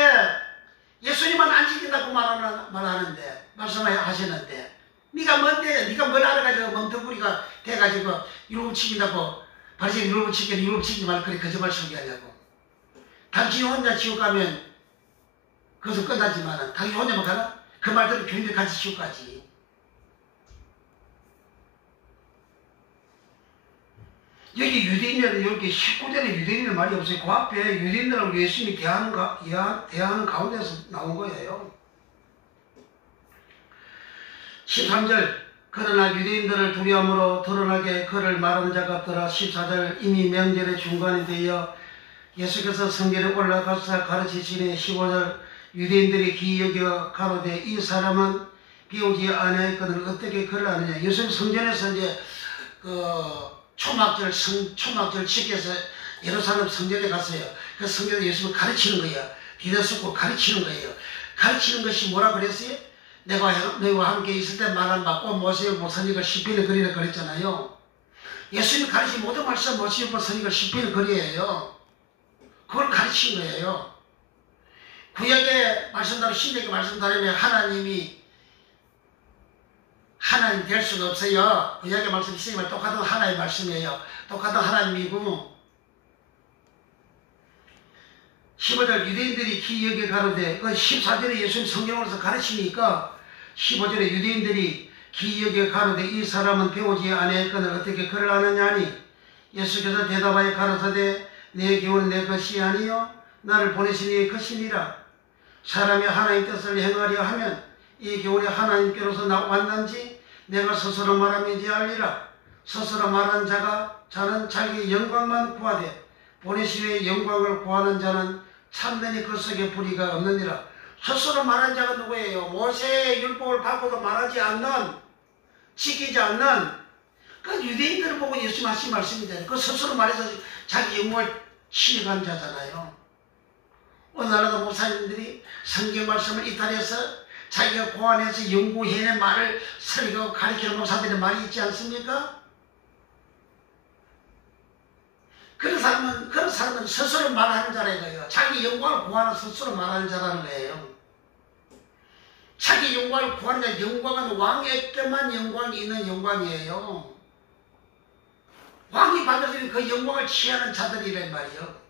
예수님은 안 지킨다고 말하는데, 말씀하시는데, 네가 뭔데, 네가 뭘 알아가지고 멍텅구리가 돼가지고 율법 지킨다고 바리새인 율법 지키는 율법 지키지 말고 그래 거짓말 소개하냐고. 당신이 혼자 지옥 가면 그것은 끝나지만 당신이 혼자만 가나? 그 말대로 교인들 같이 지옥 가지. 여기 유대인들은 여기 19절에 유대인들 말이 없어요. 그 앞에 유대인들하고 예수님이 대하는 가운데서 나온 거예요. 13절 그러나 유대인들을 두려움으로 드러나게 그를 말하는 자가 없더라. 14절 이미 명절의 중간이 되어 예수께서 성전에 올라가서 가르치시니 15절 유대인들이 기여겨 가로되 이 사람은 비오지 아니하였거든 어떻게 그를 아느냐. 예수님 성전에서 이제 초막절 지켜서 예루살렘 성전에 갔어요. 그 성전에 예수님을 가르치는 거예요. 디다스고 가르치는 거예요. 가르치는 것이 뭐라 그랬어요? 내가 너희와 함께 있을 때 말한 바고 모세의 선지가 시편을 그리라 그랬잖아요. 예수님이 가르친 모든 말씀 모세의 선지가 시편을 그리예요. 그걸 가르친 거예요. 구약의 말씀대로 신약의 말씀대로 하나님이 하나님 될 수가 없어요. 구약의 말씀이 있으면 똑같은 하나님의 말씀이에요. 똑같은 하나님이고 15절 유대인들이 기여겨 가로되 14절에 예수님 성경으로서 가르치니까 15절에 유대인들이 기여겨 가로되 이 사람은 배우지 아니하였거늘 어떻게 그를 아느냐니 예수께서 대답하여 가라사대 내 교훈은 내 것이 아니요 나를 보내신 이의 것이니라. 사람이 하나님 뜻을 행하려 하면 이 교훈이 하나님께로서 왔는지 내가 스스로 말함인지 알리라. 스스로 말한 자는 자기 영광만 구하되 보내신 이의 영광을 구하는 자는 참되니 그 속에 불의가 없느니라. 스스로 말한 자가 누구예요? 모세의 율법을 받고도 말하지 않는, 지키지 않는 그 유대인들을 보고 예수님 하신 말씀이잖아요. 그 스스로 말해서 자기 영광을 취해간 자잖아요. 오늘날도 목사님들이 성경 말씀을 이탈해서 자기가 고안해서 연구해낸 말을 설교하고 가르치는 목사들의 말이 있지 않습니까? 그런 사람은 스스로 말하는 자라는 거예요. 자기 영광을 구하는 스스로 말하는 자라는 거예요. 자기 영광을 구하는 자, 영광은 왕의 때만 영광이 있는 영광이에요. 왕이 받아들이는 그 영광을 취하는 자들이란 말이에요.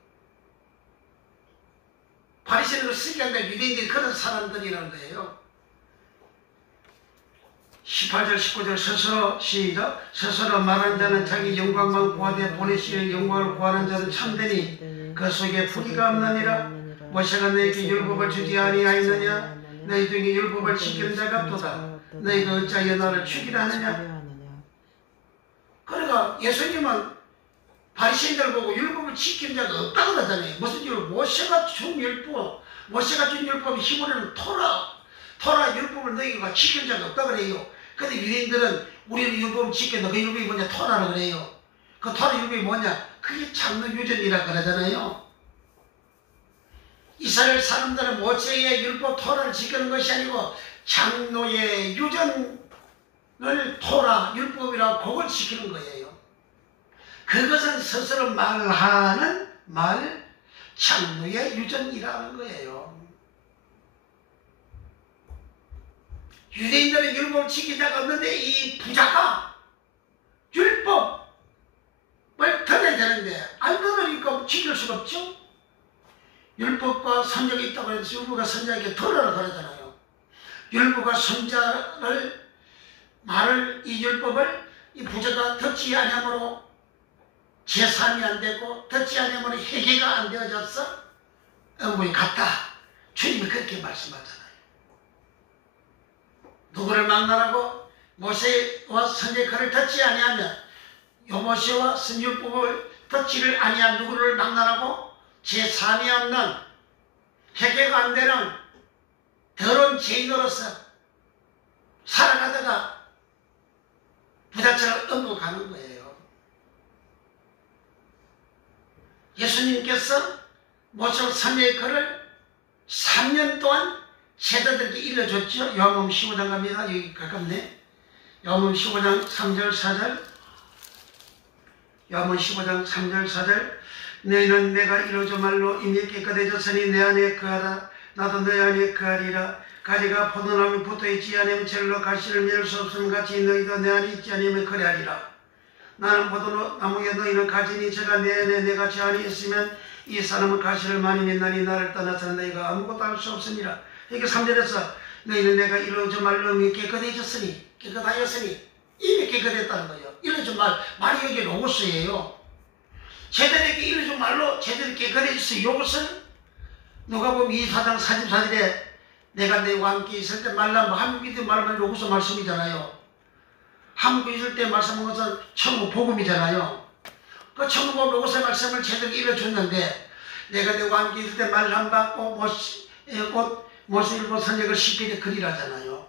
바리새인으로 쓰게 한다 유대인들이 그런 사람들이라는 거예요. 18절 19절 스스로 시작 스스로 말하는 자는 자기 영광만 구하되 보내시는 영광을 구하는 자는 참되니 그 속에 불의가 없느니라. 모세가 너희에게 율법을 주지 아니하였느냐. 너희 중에 율법을 지키는 자가 없도다. 너희가 어찌하여 나를 죽이라 하느냐. 그러니까 예수님은 바리새인들 보고 율법을 지키는 자가 없다고 그러잖아요. 무슨 율법? 모세가 준 율법이 히브리는 토라 율법을 너희가 지키는 자가 없다고 그래요. 근데 유대인들은 우리는 율법을 지켰는데 그 율법이 뭐냐? 토라라고 그래요. 그 토라 율법이 뭐냐? 그게 장로 유전이라 그러잖아요. 이스라엘 사람들은 모세의 율법 토라를 지키는 것이 아니고 장로의 유전을 토라 율법이라고 그걸 지키는 거예요. 그것은 스스로 말하는 장로의 유전이라는 거예요. 유대인들은 율법을 지킨 자가 없는데 이 부자가 율법을 전해야 되는데 안 들으니까 지킬 수가 없죠. 율법과 선적이 있다고 해서 율법과 선자에게 들으라 그러잖아요. 율법과 선자를 말을 이 율법을 이 부자가 듣지 아니함으로 제삼이 안 되고 듣지 아니함으로 회개가 안 되어져서 어머니 같다. 주님이 그렇게 말씀하잖아요. 누구를 막론하고 모세와 선지의 글을 듣지 아니하면 모세와 선율법을 듣지를 아니한 누구를 막론하고 제3이 없는 회개가 안 되는 더러운 죄인으로서 살아가다가 부자처럼 엉고 가는 거예요. 예수님께서 모세와 선지의 글을 3년 동안 제자들에게 일러줬죠. 요한복음 15장 갑니다. 여기 가깝네. 요한복음 15장 3절 4절 요한복음 15장 3절 4절 너희는 내가 이루어져 말로 이미 깨끗해졌으니 내 안에 거하라. 나도 너희 안에 거하리라. 가지가 포도나무에 붙어있지 않으면 절로 가시를 맺을 수 없음 같이 너희도 내 안에 있지 않으면 그리하리라. 나는 포도나무에 너희는 가지니 제가 내가 제 안에 있으면 이 사람은 가시를 많이 맺나니 나를 떠나서는 너희가 아무것도 할 수 없으니라. 이게 3절에서 너희는 내가 이루어져 말로 깨끗해졌으니 깨끗하였으니 이미 깨끗했다는 거예요. 이루어져 말이 여기 로고스예요. 제자들에게 이루어져 말로 제자들이 깨끗해졌어요. 이것은 누가 보면 24장 44절에 내가 너희와 함께 있을 때 말라 한국인들 말하면 로고스 말씀이잖아요. 한국에 있을 때 말씀한 것은 천국 복음이잖아요. 그 천국 로고스의 말씀을 제대로 읽어줬는데 내가 너희와 함께 있을 때 말 안 받고 못을 읽고 선역을 시편에 그리라잖아요.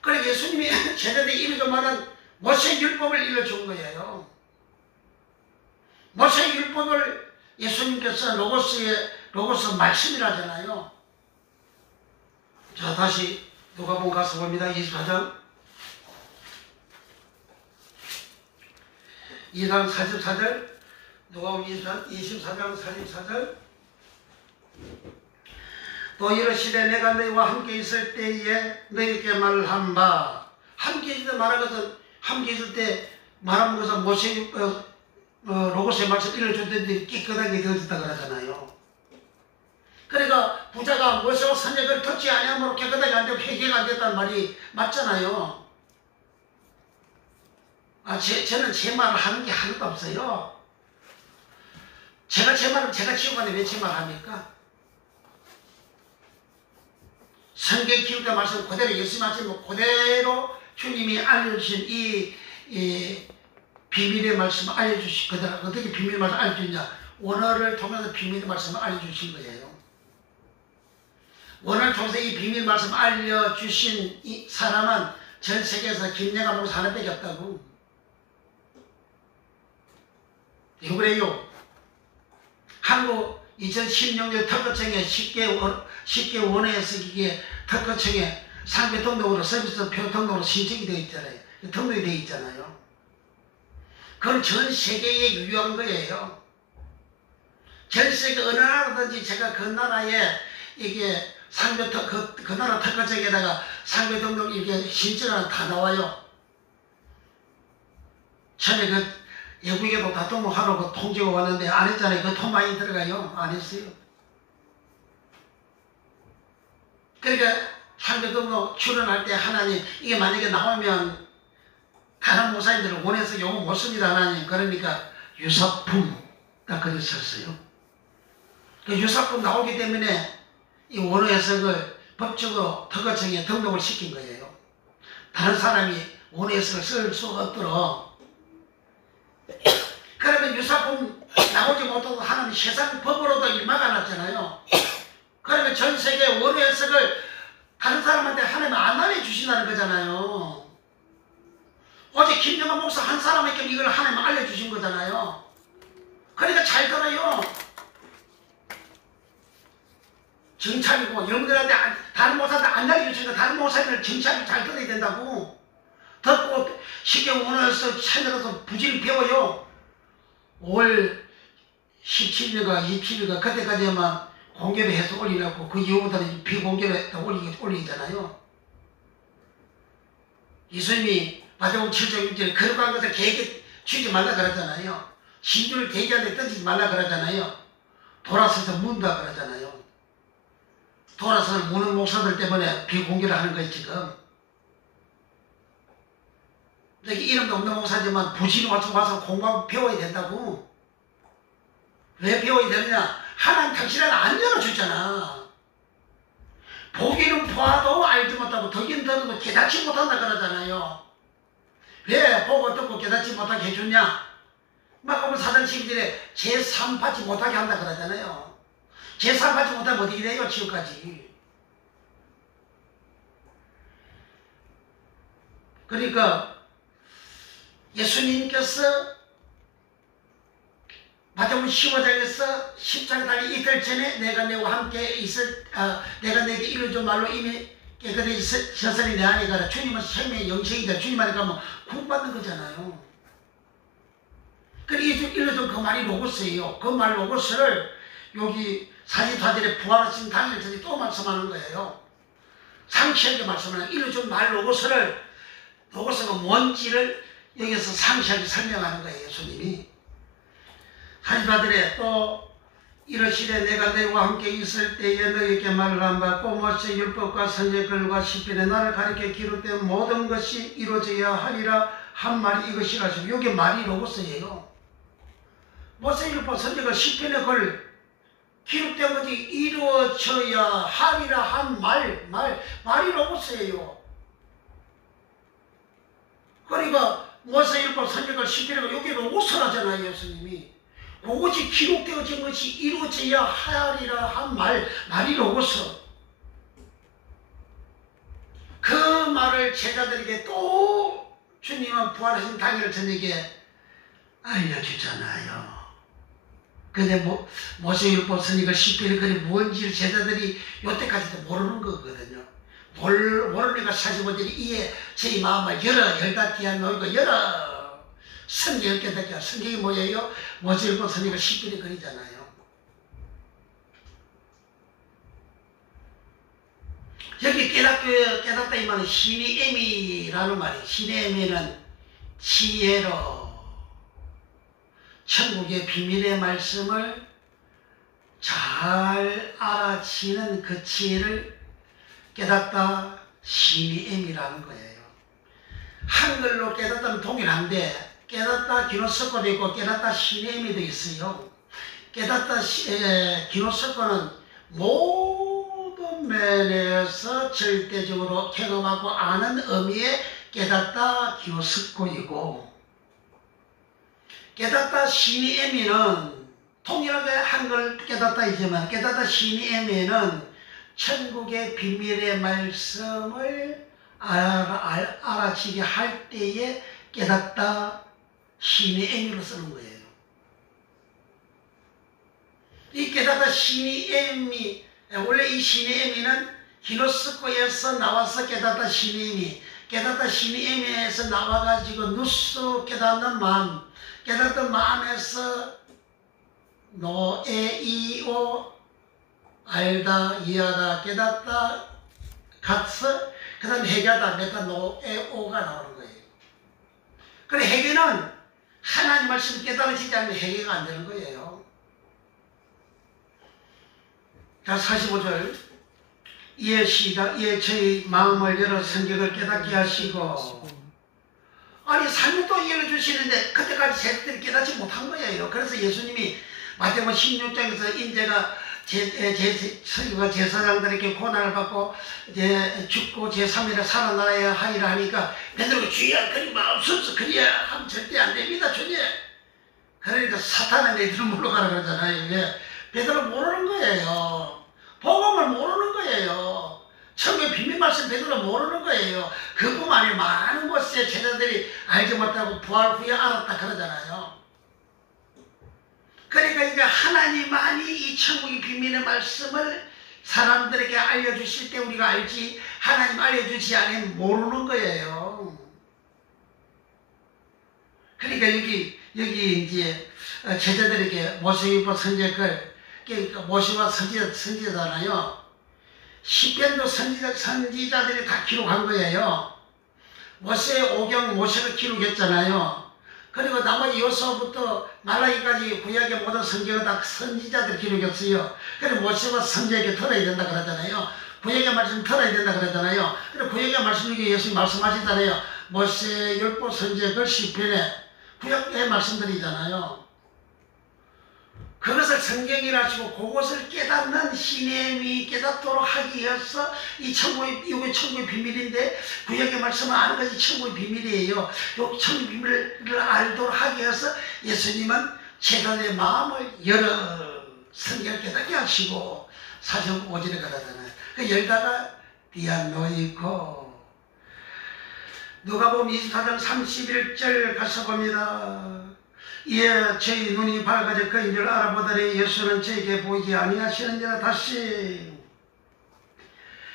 그러니까 예수님이 제대로 읽어준 말은 모세의 율법을 읽어준 거예요. 모세의 율법을 예수님께서 로고스 말씀이라잖아요. 자, 다시 누가복음 가서 봅니다. 24장 44절 누가복음 24장 44절 또 이르시되 내가 너희와 함께 있을 때에 너희에게 말한 바 함께 있을 때 말한 것은 함께 있을 때 말한 것은 모세 로고스의 말씀 읽어줬는데 깨끗하게 되어졌다 그러잖아요. 그러니까 부자가 모세와 선역을 듣지 아니함으로 깨끗하게 안 되고 회개가 안 됐다는 말이 맞잖아요. 저는 제 말을 하는 게 하나도 없어요. 제가 제 말을 제가 지우가는데 왜 제 말을 합니까? 성경 기울 때 말씀 그대로 예수 말씀 그대로 주님이 알려주신 이 비밀의 말씀을 알려주신 그대로 어떻게 비밀의 말씀을 알려주냐? 원어를 통해서 비밀의 말씀을 알려주신 거예요. 원어를 통해서 이 비밀 말씀을 알려주신 이 사람은 전 세계에서 김영하 목사 하나밖에 없다고. 왜 그래요? 한국 2016년 특허청에 쉽게 원어에서 이게 특허청에 상표 등록으로 서비스 표 등록으로 신청이 되어 있잖아요. 등록이 되어 있잖아요. 그건 전 세계에 유효한 거예요. 전 세계 어느 나라든지 제가 그 나라에 이게 상표 그 나라 특허청에다가 상표 등록 이게 신청하는 다 나와요. 처음에 그 외국에도 다 등록하라고 통지가 왔는데 안 했잖아요. 그 돈 많이 들어가요. 안 했어요. 그러니까 상표 등록 출연할 때 하나님 이게 만약에 나오면 다른 목사님들은 원해서 요거 못 씁니다 하나님. 그러니까 유사품 딱 그랬었어요. 그 유사품 나오기 때문에 이 원어 해석을 법적으로 특허청에 등록을 시킨 거예요. 다른 사람이 원어 해석을 쓸 수 없도록. 그러면 유사품 나오지 못하고 하나님 세상 법으로도 일 막아놨잖아요. 그러면 전 세계 원어 해석을 다른 사람한테 하나님 안 알려주신다는 거잖아요. 어제 김영하 목사 한 사람에게 이걸 하나님 알려주신 거잖아요. 그러니까 잘 들어요. 정찰이고 여러분들한테 다른 목사한테 안 알려주시니까 다른 목사님들 정찰이 잘 들어야 된다고. 듣고 쉽게 원어에서 찾아가서 부지를 배워요. 5월 17일과 27일과 그때까지만 공개를 해서 올리라고 그 이후부터는 비공개를 올리잖아요. 예수님이 마태복음 7장 6절에 거룩한 것을 계획에 주지 말라 그러잖아요. 신주를 계기한테 던지지 말라 그러잖아요. 돌아서서 문다 그러잖아요. 돌아서서 무는 목사들 때문에 비공개를 하는 거예요 지금. 이름도 없는 목사지만 부지로 와서 공부하고 배워야 된다고. 왜 배워야 되느냐? 하나님 당신은 안 열어주잖아. 보기는 보아도 알지 못하고 듣기는 듣고 깨닫지 못한다 그러잖아요. 왜 보고 듣고 깨닫지 못하게 해주냐? 마가복음 4장 12절에 제3 받지 못하게 한다 그러잖아요. 제3 받지 못하면 어떻게 돼요? 지금까지. 그러니까 예수님께서 마태복음 15장에서 10장 달리 이틀 전에 내가 너와 함께 내가 내게 이루어준 말로 이미 깨끗해졌으니 내 안에 가라. 주님은 생명의 영생이다. 주님 안에 가면 구원받는 거잖아요. 그리고 이루어준 그 말이 로고스예요. 그 말 로고스를 여기 44절에 부활하신 당일까지 또 말씀하는 거예요. 상시하게 말씀하는 이루어준 말 로고스가 뭔지를 여기서 상세하게 설명하는 거예요. 예수님이. 사십사절에 또 이르시되 내가 너희와 함께 있을 때에 너희에게 말을 안 받고 모세 율법과 선지자들과 시편에 나를 가리켜 기록된 모든 것이 이루어져야 하리라 한 말이 이것이라시고, 여기 말이 로고스예요. 모세 율법 선지자 시편에 글 기록된 것이 이루어져야 하리라 한 말이 로고스예요. 그러니까 모세 율법 선지자 시편에 여기 로고스라잖아요. 예수님이. 그것이 기록되어진 것이 이루어져야 하리라 한 말이 로고스. 그 말을 제자들에게 또 주님은 부활하신 당일 저녁에 알려주잖아요. 근데 모세율법 선지자 시편이 그게 뭔지 제자들이 여태까지도 모르는 거거든요. 모르니까 45절에 이에 저희 마음을 열다 뒤에 놓이고 열어 성경을 깨닫게. 성경이 뭐예요? 모세율법 선지자 시편이 그리잖아요. 여기 깨닫다 이 말은 시니에미라는 말이에요. 시니에미는 지혜로 천국의 비밀의 말씀을 잘 알아치는 그 지혜를 깨닫다 시니에미라는 거예요. 한글로 깨닫다는 동일한데 깨닫다 기노스코도 있고 깨닫다 시니에미도 있어요. 깨닫다 기노스코는 모든 면에서 절대적으로 경험하고 아는 의미의 깨닫다 기노스코이고, 깨닫다 시니에미는 통일하게 한글 깨닫다이지만 깨닫다 시니에미는 천국의 비밀의 말씀을 알아치게 할 때에 깨닫다 시니에미로 쓰는 거예요. 이 깨닫다 시니에미, 원래 이 시니에미는 기노스코에서 나와서 깨닫다 시니에미, 깨닫다 시니에미에서 나와가지고 누스 깨닫는 마음, 깨닫던 마음에서 노에이오 알다 이해하다 깨닫다 같서 그 다음에 해결하다 메타 노에오가 나오는 거예요. 그래 해결은 하나님 말씀 깨달으시지 않으면 해결가 안 되는 거예요. 자 45절 이에 시작 이에 저희 마음을 열어 성경을 깨닫게 하시고, 아니 3년 동안 열어주시는데 그때까지 제자들이 깨닫지 못한 거예요. 그래서 예수님이 마태복음 16장에서 인제가 서기관 제사장들에게 고난을 받고 이제 죽고 제3일에 살아나야 하리라 하니까 베드로가 주여 그리 마옵소서 그리야 하면 절대 안 됩니다 주님. 그러니까 사탄은 애들을 물러가라 그러잖아요. 왜? 베드로 모르는 거예요. 복음을 모르는 거예요. 천국의 비밀 말씀 베드로 모르는 거예요. 그뿐만 아니라 많은 곳에 제자들이 알지 못하고 부활 후에 알았다 그러잖아요. 그러니까 이제 하나님만이 이 천국의 비밀의 말씀을 사람들에게 알려주실 때 우리가 알지, 하나님 알려주지 않으면 모르는 거예요. 그러니까 여기 이제 제자들에게 모세율법 선지자글, 그러니까 모세와 선지자잖아요. 시편도 선지자들이 다 기록한 거예요. 모세 오경 모세가 기록했잖아요. 그리고 나머지 요소부터 말라기까지 구약의 모든 성경은 다 선지자들이 기록했어요. 그래서 모세와 선지자에게 들어야 된다 그러잖아요. 구약의 말씀 들어야 된다 그러잖아요. 그래서 구약의 말씀 중에 예수님 말씀하시잖아요. 모세 율법 선지자 시편에 구약의 말씀들이잖아요. 그것을 성경이라 하시고 그것을 깨닫는 시내미 깨닫도록 하기 위해서 이게 천국의 비밀인데 구약의 말씀을 아는 것이 천국의 비밀이에요. 요 천국의 비밀을 알도록 하기 위해서 예수님은 제자들의 마음을 열어 성경을 깨닫게 하시고 45절에 가라잖아요. 그 열다가 디아노이코 누가복음 24장 31절 가서 봅니다. 이에 저희 눈이 밝아져 그인 줄 알아보더니 예수는 저에게 보이지 아니하시는지라. 다시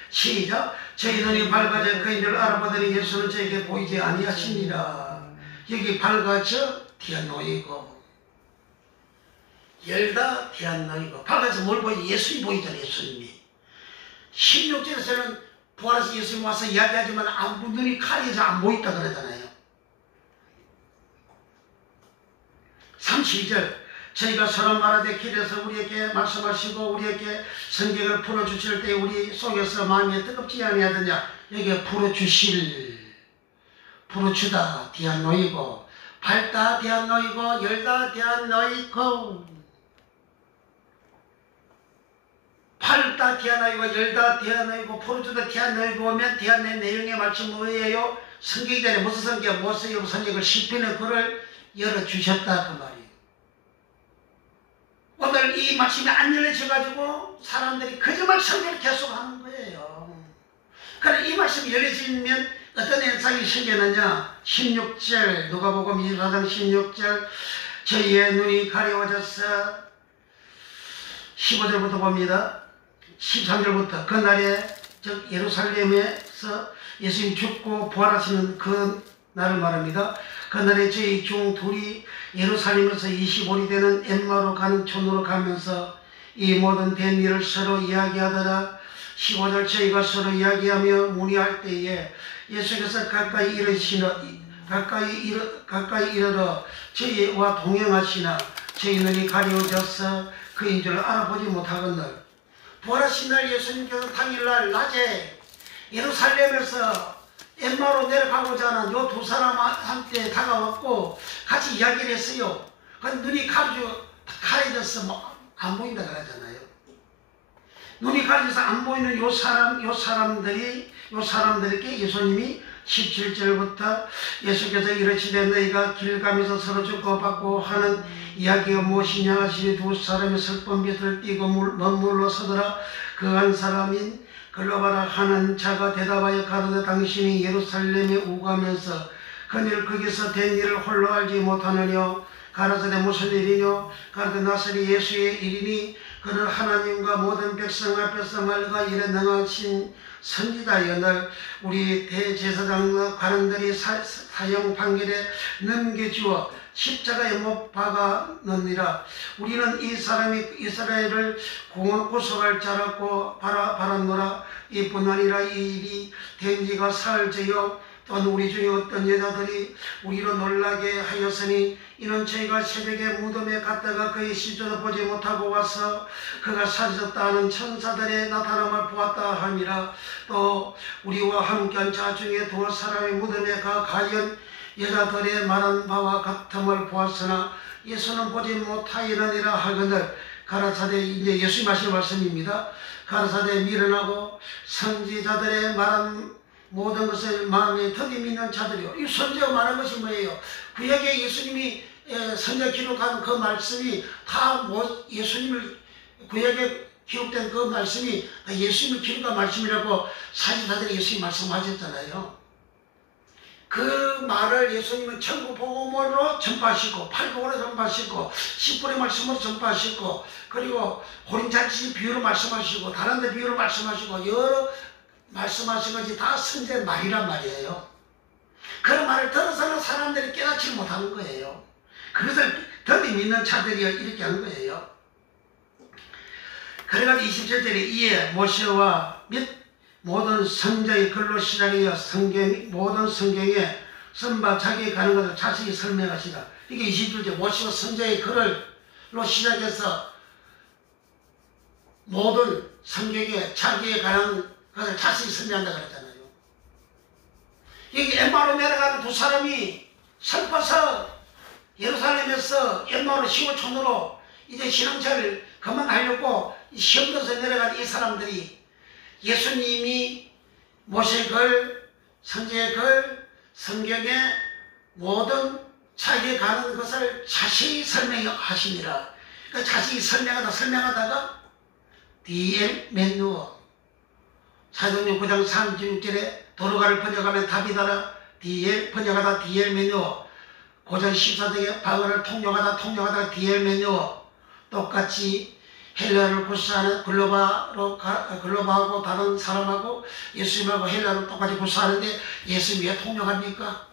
시작. 저희 눈이 밝아져 그인 줄 알아보더니 예수는 저에게 보이지 아니하시니라. 여기 밝아져 디아노이고 열다 디아노이고 밝아서 뭘 보이지? 예수님이 보이잖아요. 예수님이 16절에서는 부활해서 예수님 와서 이야기하지만 눈이 가려져 안 보인다 그러잖아요. 32절 저희가 서로 말하되 길에서 우리에게 말씀하시고 우리에게 성경을 풀어주실 때 우리 속에서 마음이 뜨겁지 아니하더냐. 여기에 풀어주다 디아노이고 밝다 디아노이고 열다 디아노이고 밝다 디아노이고 열다 디아노이고 풀어주다 디아노이고 오면 디아노의 내용의 말씀 뭐예요? 성경이 전에 무슨 성경? 모세의 성경을 시편의 글을 열어주셨다 그 말이에요. 오늘 이 말씀이 안 열려져가지고 사람들이 거짓말 성경을 계속하는 거예요. 그래 이 말씀이 열려지면 어떤 현상이 생기느냐. 16절 누가복음 24장 16절 저희의 눈이 가려워져서 15절부터 봅니다. 13절부터 그날에 즉 예루살렘에서 예수님 죽고 부활하시는 그 날을 말합니다. 그날에 저희 중 둘이 예루살렘에서 25리 되는 엠마로 가는 촌으로 가면서 이 모든 된 일을 서로 이야기하더라. 15절 저희가 서로 이야기하며 문의할 때에 예수께서 가까이 이르러 저희와 동행하시나 저희 눈이 가려워져서 그인 줄 알아보지 못하거늘. 부활하신 날 예수님께서 당일날 낮에 예루살렘에서 엠마로 내려가고자 하는 요 두 사람한테 다가왔고 같이 이야기를 했어요. 근데 눈이 가려져서 뭐 안 보인다 그러잖아요. 눈이 가려져서 안 보이는 요 사람들에게 예수님이 17절부터 예수께서 이르시되 너희가 길 가면서 서로 주고받고 하는 이야기가 무엇이냐 하시니 두 사람이 슬픈 빛을 띠고 머물러 서더라. 그 한 사람인 글로바라 하는 자가 대답하여 가로되 당신이 예루살렘에 오가면서 그늘 거기서 된 일을 홀로 알지 못하느뇨. 가로되 무슨 일이뇨. 가로되 나사렛 예수의 일이니 그는 하나님과 모든 백성 앞에서 말과 일에 능하신 선지자여늘 우리 대제사장과 관원들이 사형 판결에 넘겨주어 십자가에 못 박아넣느니라. 우리는 이 사람이 이스라엘을 구속할 자라고 바랐노라. 이뿐 아니라 이 일이 된 지가 사흘째요. 또한 우리 중에 어떤 여자들이 우리로 놀라게 하였으니 이는 저희가 새벽에 무덤에 갔다가 그의 시조도 보지 못하고 와서 그가 사라졌다 하는 천사들의 나타남을 보았다 함이라. 또 우리와 함께한 자 중에 두 사람이 무덤에 가 가연 여자들의 말한 바와 같음을 보았으나 예수는 보지 못하이느니라 하거늘. 가라사대 이제 예수님 하시는 말씀입니다. 가라사대 미련하고 선지자들의 말한 모든 것을 마음에 덕이 믿는 자들이요. 이 선지자가 말한 것이 뭐예요? 구약에 예수님이 선지자 기록한 그 말씀이 다 예수님을 구약에 기록된 그 말씀이 다 예수님을 기록한 말씀이라고 사지자들이 예수님 말씀하셨잖아요. 그 말을 예수님은 천국 복음으로 전파하시고 팔복으로 전파하시고 십불의 말씀으로 전파하시고 그리고 호림잔치 비유로 말씀하시고 다른 데 비유로 말씀하시고 여러 말씀하신 것이 다 선지자의 말이란 말이에요. 그런 말을 들어서는 사람들이 깨닫지 못하는 거예요. 그것을 덤이 믿는 자들이 이렇게 하는 거예요. 그래가지고 27절에 이에 모세와 및 모든 선지자의 글로 시작하여 모든 성경에 선바 자기에 가는 것을 자세히 설명하시라. 이게 27절 모세와 선지자의 글로 시작해서 모든 성경에 자기에 관한 것을 자세히 설명한다 그랬잖아요. 여기 엠마로 내려가는 두 사람이 슬퍼서 예루살렘에서 엠마로 시골촌으로 이제 신앙차를 그만하려고 시험도서 내려간 이 사람들이 예수님이 모세 글, 선지의 글, 성경의 모든 자기에 가는 것을 자세히 설명하시니라. 그 자세히 설명하다가 디엘 맨누어 사도행전 9장 36절에 도로가를 번역하면 다비다라 디엘 번역하다 디엘 맨누어 9장 14절에 바울을 통역하다가 디엘 맨누어 똑같이 헬라를 구사하는 글로바하고 다른 사람하고 예수님하고 헬라를 똑같이 구사하는데 예수님이 왜 통역합니까?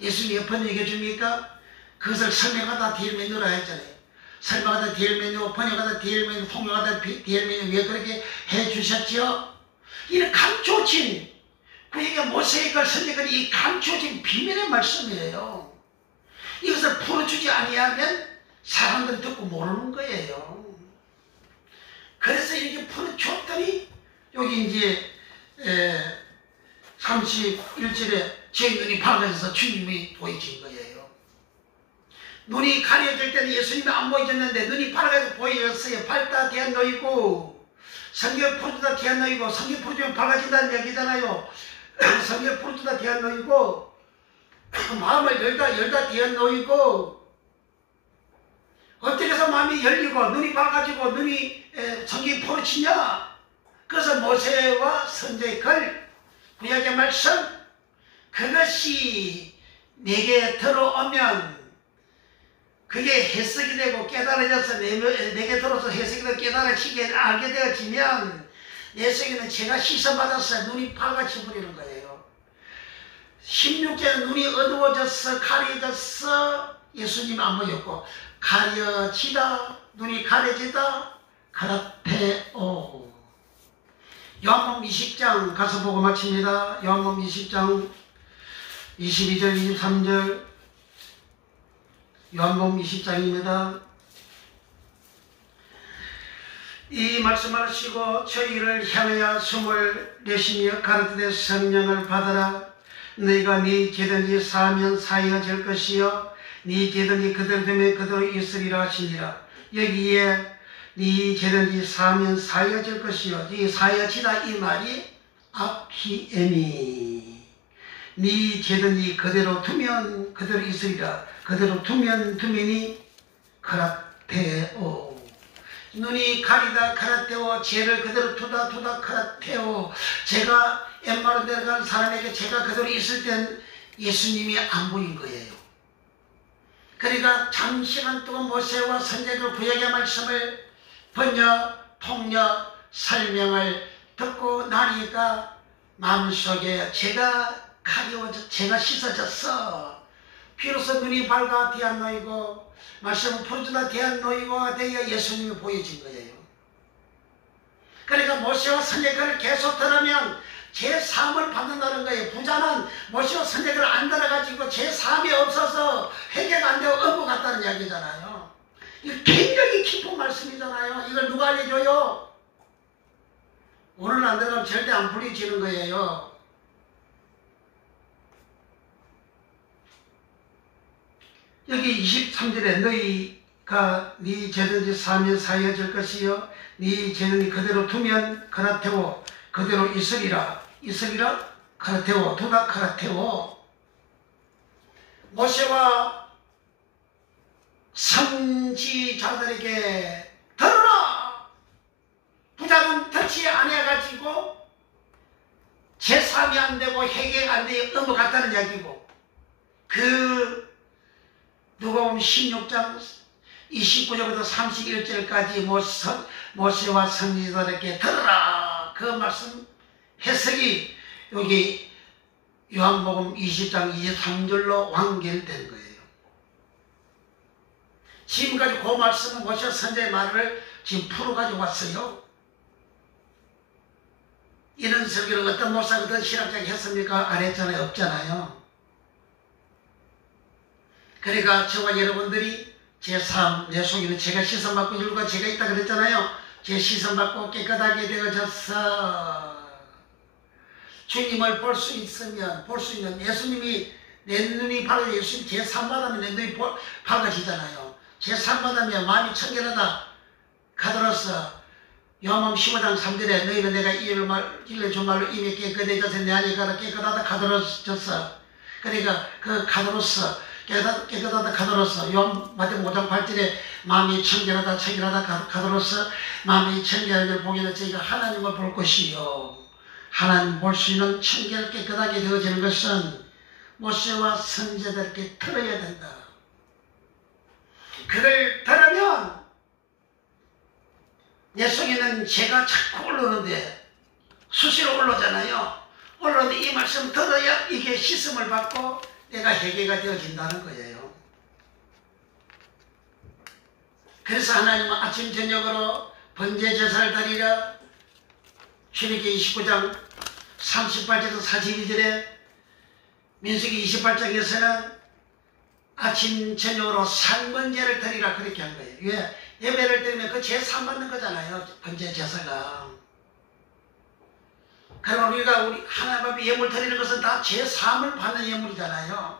예수님이 왜 번역해 줍니까? 그것을 설명하다 디엘 맨누어라 했잖아요. 설명하다 디엘 맨누어, 번역하다 디엘 맨누어, 통역하다 디엘 맨누어 왜 그렇게 해 주셨죠? 이는 감춰진 그에게 모세가 선택한 이 감춰진 비밀의 말씀이에요. 이것을 풀어주지 아니하면 사람들이 듣고 모르는 거예요. 그래서 이렇게 풀어줬더니 여기 이제 31절에 제 눈이 밝아져서 주님이 보여진 거예요. 눈이 가려질 때는 예수님이 안 보여졌는데 눈이 밝아져 보여졌어요. 밝다 뒤에 놓이고 성경 풀어주다 뒤에 놓이고, 성경 풀어주면 밝아진다는 얘기잖아요. 성경 풀어주다 뒤에 놓이고 마음을 열다 뒤에 놓이고, 어떻게 해서 마음이 열리고 눈이 밝아지고 눈이 성경이 풀어지냐? 그래서 모세와 선지자의 글, 구약의 말씀, 그것이 내게 들어오면 그게 해석이 되고 깨달아져서 내게 들어서 해석이 되고 깨달아지게 알게 되어지면 내 속에는 제가 씻어받아서 눈이 밝아져 버리는 거예요. 16절은 눈이 어두워져서 가려져서 예수님 안 보였고, 가려지다, 눈이 가려지다, 가라테오. 요한복음 20장 가서 보고 마칩니다. 요한복음 20장 22절 23절, 요한복음 20장입니다. 이 말씀을 하시고 저희를 향하여 숨을 내쉬며 가르치되 성령을 받아라. 너희가 네 죄든지 사하면 사하여질 것이요 네 죄든지 그대로 되면 그대로 있으리라 하시니라. 여기에 네 죄든지 사하면 사하여질 것이요, 이 사하여지다 이 말이 아피에미. 네 죄든지 그대로 두면 그대로 있으리라. 그대로 두면 두면이 카라테오. 눈이 가리다 카라테오. 죄를 그대로 두다 카라테오. 제가 엠마로 내려간 사람에게 제가 그대로 있을 땐 예수님이 안 보인 거예요. 그러니까 장시간 동안 모세와 선지자들 구약의 말씀을 번역, 통역, 설명을 듣고 나니까 마음속에 제가 가려워져, 제가 씻어졌어. 비로소 눈이 밝아 뒤 안 놓이고 말씀을 풀어주다 뒤 안 놓이고 되어 예수님이 보여진 거예요. 그러니까 모세와 선지자를 계속 들으면 제3을 받는다는 거예요. 부자는 모세와 선지자를 안 들어가지고 제3이 없어서 회개가 안 되고 업무 같다는 이야기잖아요. 이거 굉장히 깊은 말씀이잖아요. 이걸 누가 알려줘요? 오늘 안 들어가면 절대 안 풀려지는 거예요. 여기 23절에 너희가 네 죄든지 사하면 사하여질 것이요 네 죄든지 그대로 두면 카라테오. 그대로 있으리라. 있으리라 카라테오. 두다 카라테오. 모세와 선지자들에게 들어라. 부자는 터치 안 해가지고 제3이 안 되고 회개가 안 되고 넘어갔다는 이야기고, 그 누가복음 16장 29절부터 31절까지 모세와 선지자들에게 들어라. 그 말씀 해석이 여기 요한복음 20장 23절로 완결된 거예요. 지금까지 그 말씀은 모세 선지자의 말을 지금 풀어가지고 왔어요. 이런 설교를 어떤 목사가 어떤 신학자가 했습니까? 안 했잖아요. 없잖아요. 그러니까 저와 여러분들이 제3, 내 속에는 제가 시선받고 율과 제가 있다 그랬잖아요. 제 시선받고 깨끗하게 되어졌어. 주님을 볼 수 있으면, 볼 수 있는, 예수님이 내 눈이 밝아, 예수님 제3 받으면 내 눈이 밝아지잖아요. 제3 받으면 마음이 청결하다 가들었어. 요한복음 15장 3절에 너희는 내가 일러준 말로 이미 깨끗해져서 내 안에 가라. 깨끗하다 가들어졌어. 그러니까 그 가들었어. 깨끗하다 가들었어. 요한복음 5장 8절에 마음이 청결하다 가들었어. 마음이 청결하면 보기는 저희가 하나님을 볼 것이요. 하나님 볼 수 있는 청결 깨끗하게 되어지는 것은 모세와 선지자들께 들어야 된다. 그걸 들으면 내 속에는 죄가 자꾸 올라오는데, 수시로 올라오잖아요. 올라오는데 이 말씀 들어야 이게 씻음을 받고 내가 회개가 되어진다는 거예요. 그래서 하나님은 아침 저녁으로 번제 제사를 드리라. 출애굽기 29장 38절에서 42절에 민수기 28장에서는 아침 저녁으로 상번제를 드리라 그렇게 한 거예요. 왜? 예배를 드리면 그 제사 받는 거잖아요. 번제 제사가. 그러면 우리 하나님 앞에 예물 드리는 것은 다 제사함을 받는 예물이잖아요.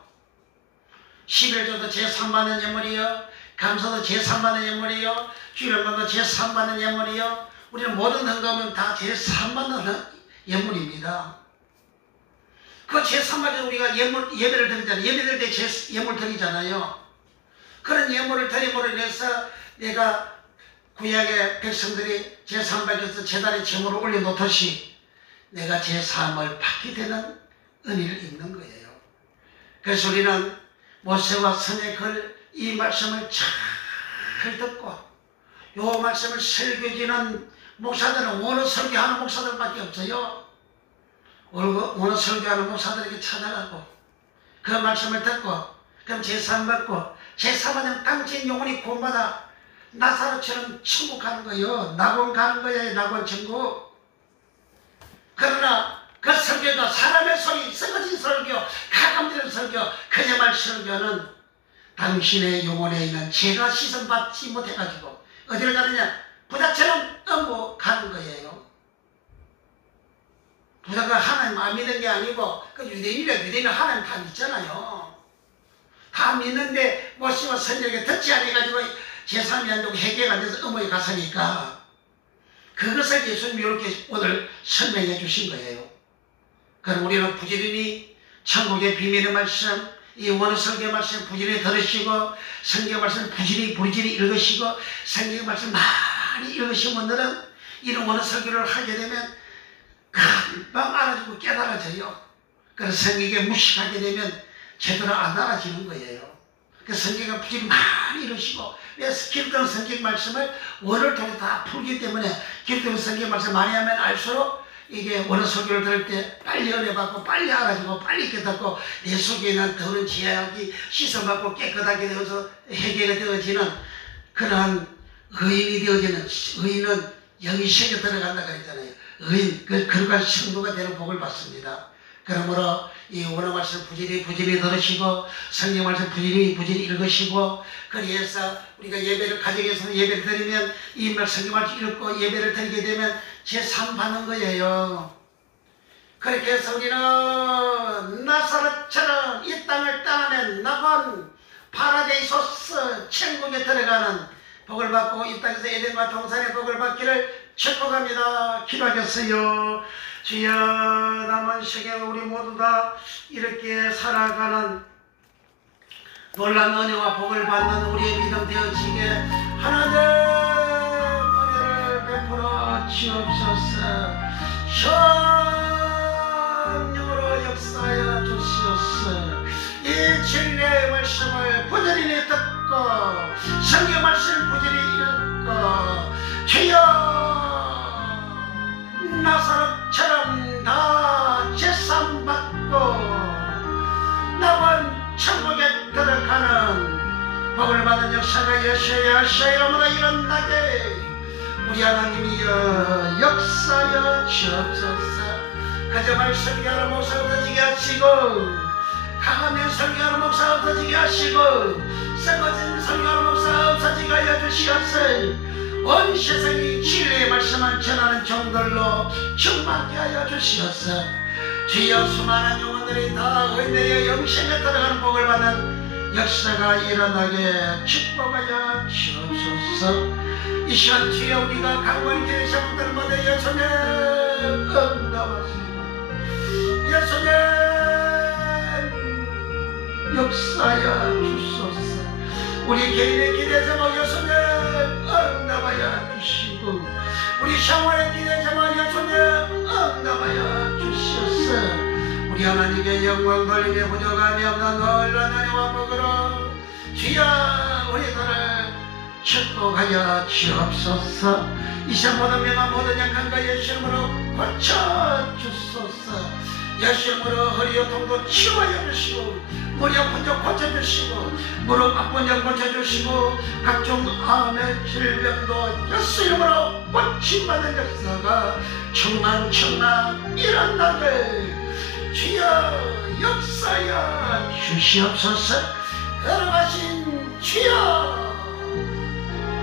11조도 제사 받는 예물이요, 감사도 제사 받는 예물이요, 주일날도 제사 받는 예물이요. 우리는 모든 헌금은 다 제사 받는 예물입니다. 그 제사 받는 우리가 예배를 드리잖아요. 예배 드릴 때 예물 드리잖아요. 그런 예물을 드림으로 인해서 내가 구약의 백성들이 제3백에서 제단에 제물을 올려놓듯이 내가 제3을 받게 되는 은혜를 입는 거예요. 그래서 우리는 모세와 선의 이 말씀을 잘 듣고 이 말씀을 설교지는 목사들은 원어 설교하는 목사들밖에 없어요. 원어 설교하는 목사들에게 찾아가고 그 말씀을 듣고 그럼 제3 받고 제3 받으면 당신 영혼이 구원받아 나사로처럼 천국 가는 거예요. 낙원 가는 거예요. 낙원 천국. 그러나 그 설교도 사람의 소리, 썩어진 설교, 가감되는 설교, 거짓말 설교는 당신의 영혼에 있는 죄가 씻음받지 못해가지고 어디를 가느냐? 부자처럼 넘고 가는 거예요. 부자가 하나님 안 믿는 게 아니고 그 유대인은 하나님 다 믿잖아요. 다 믿는데 모세와 선지자에게 듣지 않아가지고 제3이 안 되고 해결가 안 돼서 어머니 갔으니까 그것을 예수님이 이렇게 오늘 설명해 주신 거예요. 그럼 우리는 부지런히 천국의 비밀의 말씀, 이 원어 설교 말씀 부지런히 들으시고 성경 말씀 부지런히 읽으시고 성경 말씀 많이 읽으시면 오늘은 이런 원어 설교를 하게 되면 금방 알아주고 깨달아져요. 그래서 성경에 무식하게 되면 제대로 안 알아지는 거예요. 그 성경을 부지런히 많이 읽으시고 기록된 성경 말씀을 원어를 통해 다 풀기 때문에 기록된 성경 말씀 많이 하면 알수록 이게 원어 설교를 들을 때 빨리 은혜받고 빨리 알아지고 빨리 깨닫고 내 속에 있는 더러운 지혜하기 씻어받고 깨끗하게 되어서 회개가 되어지는 그러한 의인이 되어지는 의인은 영이 새겨 들어간다 그랬잖아요. 의인, 그러한 성도가 되는 복을 받습니다. 그러므로 이 원어 말씀 부지런히 들으시고 성경 말씀 부지런히 읽으시고 그래서 우리가 예배를 가정에서 예배를 드리면 이 성경 말씀 읽고 예배를 드리게 되면 제3 받는 거예요. 그렇게 해서 우리는 나사렛처럼 이 땅을 떠나면 낙원 파라데이소스 천국에 들어가는 복을 받고 이 땅에서 에덴과 동산의 복을 받기를 축복합니다. 기도하겠어요. 주여, 남은 시간 우리 모두 다 이렇게 살아가는 놀라운 은혜와 복을 받는 우리의 믿음 되어지게 하나님 은혜를 베풀어 주옵소서. 성령으로 역사하여 주시옵소서. 이 진리의 말씀을 부지런히 듣고 성경 말씀 부지런히 읽고 주여 나사렛처럼 다 제삼 받고 남은 천국에 들어가는 복을 받은 역사가 예수의 이름으로 일어나게 우리 하나님이여 역사여 주옵소서. 거짓말 설교하는 목사 없어지게 하시고 강하면 설교하는 목사 없어지게 하시고 썩어진 설교하는 목사 없어지게 하여 주시옵소서. 온 세상이 진리의 말씀을 전하는 종들로 충만케 하여 주시옵소서. 주여 수많은 영혼들이 다 은혜의 영생에 들어가는 복을 받는 역사가 일어나게 축복하여 주옵소서. 이 시간 주여 우리가 강원 교회 성도들마다 예수님 응답하시고 예수님 역사하여 주소서. 우리 개인의 기대 제목 예수님 응답하여 주시고 우리 샤워의 기대 제목 예수님 응답하여 주시옵소서. 우리 하나님의 영광 걸림에 부족함이 없는 놀라운 은혜와 복으로 주여 우리들을 축복하여 주옵소서. 이 시간 모든 명함 모든 약한과 예수 이름으로 고쳐주소서. 예수 이름으로 허리 요통도 치유하여 주시고 머리 아픈 점 고쳐주시고 무릎 아픈 점 고쳐주시고 각종 암의 질병도 예수 이름으로 고침받는 역사가 충만 일어나게 주여 역사여 주시옵소서. 걸어가신 주여,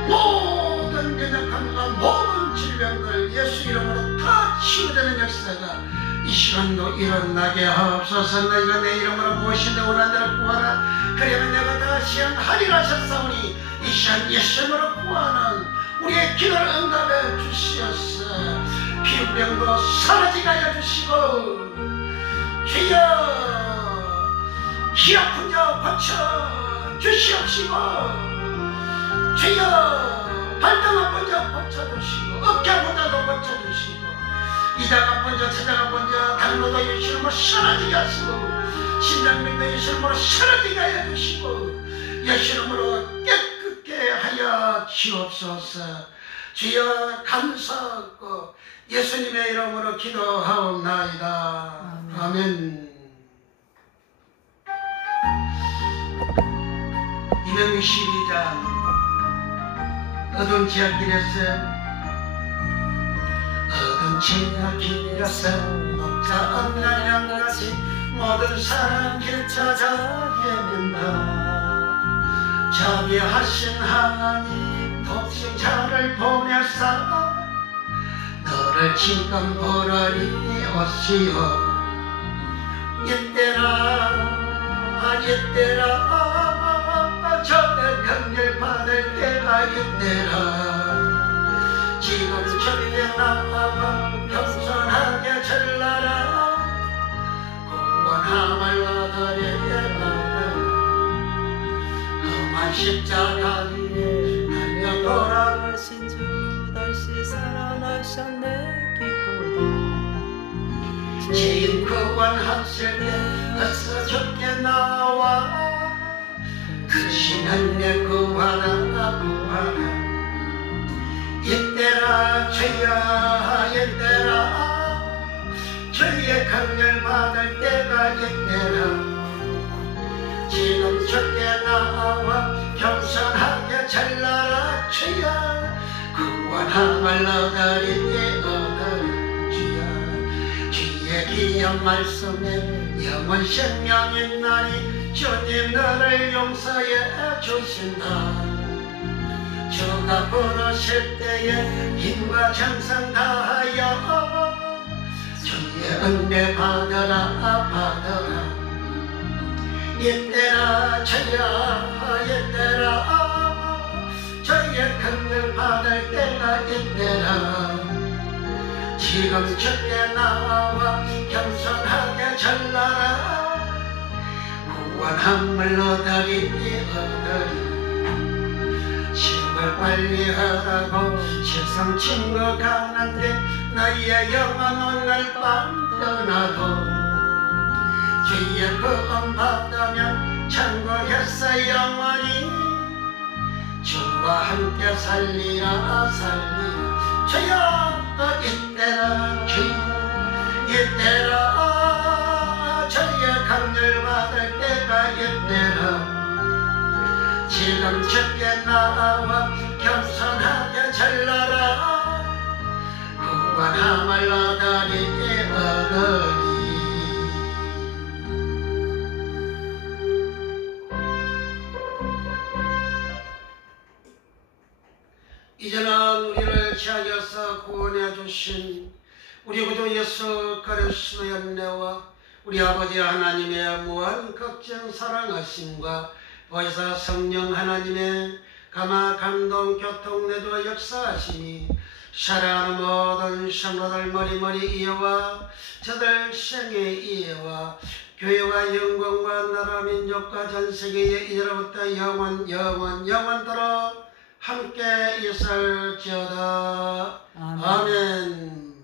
모든 연약함과 모든 질병들 예수 이름으로 다 치유되는 역사가 이 시간도 일어나게 하옵소서. 너희가 내 이름으로 무엇인데 원하는 대로 구하라. 그러면 내가 다 시행하리라 하셨사오니 이 시간 예수 이름으로 구하는 우리의 기도를 응답해 주시옵소서. 피부병도 사라지게 하여 주시고, 주여 키 아픈 자 고쳐 주시옵시고, 주여 발등 아픈 자 고쳐주시고, 어깨 아픈 자도 고쳐주시고, 이장 아픈 자 체장 아픈 자 당뇨도 예수 이름으로 사라지게 하시고, 심장병도 예수 이름으로 사라지게 하여 주시고, 예수 이름으로 깨끗게 하여 주옵소서. 주여 감사하고 예수님의 이름으로 기도하옵나이다. 아멘. 이명희 12장 어두운 지하길에서 어두운 지하길에서 목자 없는 양같이 모든 사람 길 찾아 헤맨다. 자비하신 하나님 독생자를 보내사 너를 지금 보러리 오시오. 이때라 저는 긍휼 받을 때가 이때라. 지금 저에 나와 겸손하게 전라라. 구원함을 얻으려 험한 십자가 위에 달려 돌아가신 주 다시 살아나셨네 기쁘다. 죄인 구원하실 때 어서 좋게 나와. 크신 내 구하라 구하라. 이때라 주여 이때라. 주의 긍휼 받을 때가 이때라. 지금 좋게 나와 겸손하게 잘나라. 주여 구원함을 얻으리니 주여. 주의 귀한 말씀에 영원 생명 있나니 주님 너를 용서해 주신다. 주가 부르실 때에 힘과 정성 다하여 주의 은혜 받으라 받으라. 이때라 주여 이때라. 주의 긍휼 받을 때가 이때라. 지금 주께 나와 겸손하게 전라라. 구원함을 얻으리니 시험을 빨리 하라고 세상 친구 가는데 너희의 영혼 오늘 밤 떠나도 주의 구원 받으면 천국에서 영원히 주와 함께 살리라 살리라. 주여 이때라 주여 이때라. 주의 긍휼 받을 때가 이때라. 지금 주께 나와 겸손하게 전라라. 구원함을 얻으리니 얻으리. 이제는 우리를 지하여서 구원해 주신 우리 구주 예수 그리스도의 은혜와 우리 아버지 하나님의 무한 걱정 사랑하심과 보혜사 성령 하나님의 감화 감동 교통 내도 역사하시니 사랑하는 모든 성도들 머리머리 이해와 저들 생의 이해와 교회와 영광과 나라 민족과 전세계에 이제로부터 영원토록 함께 있을지어다. 아멘.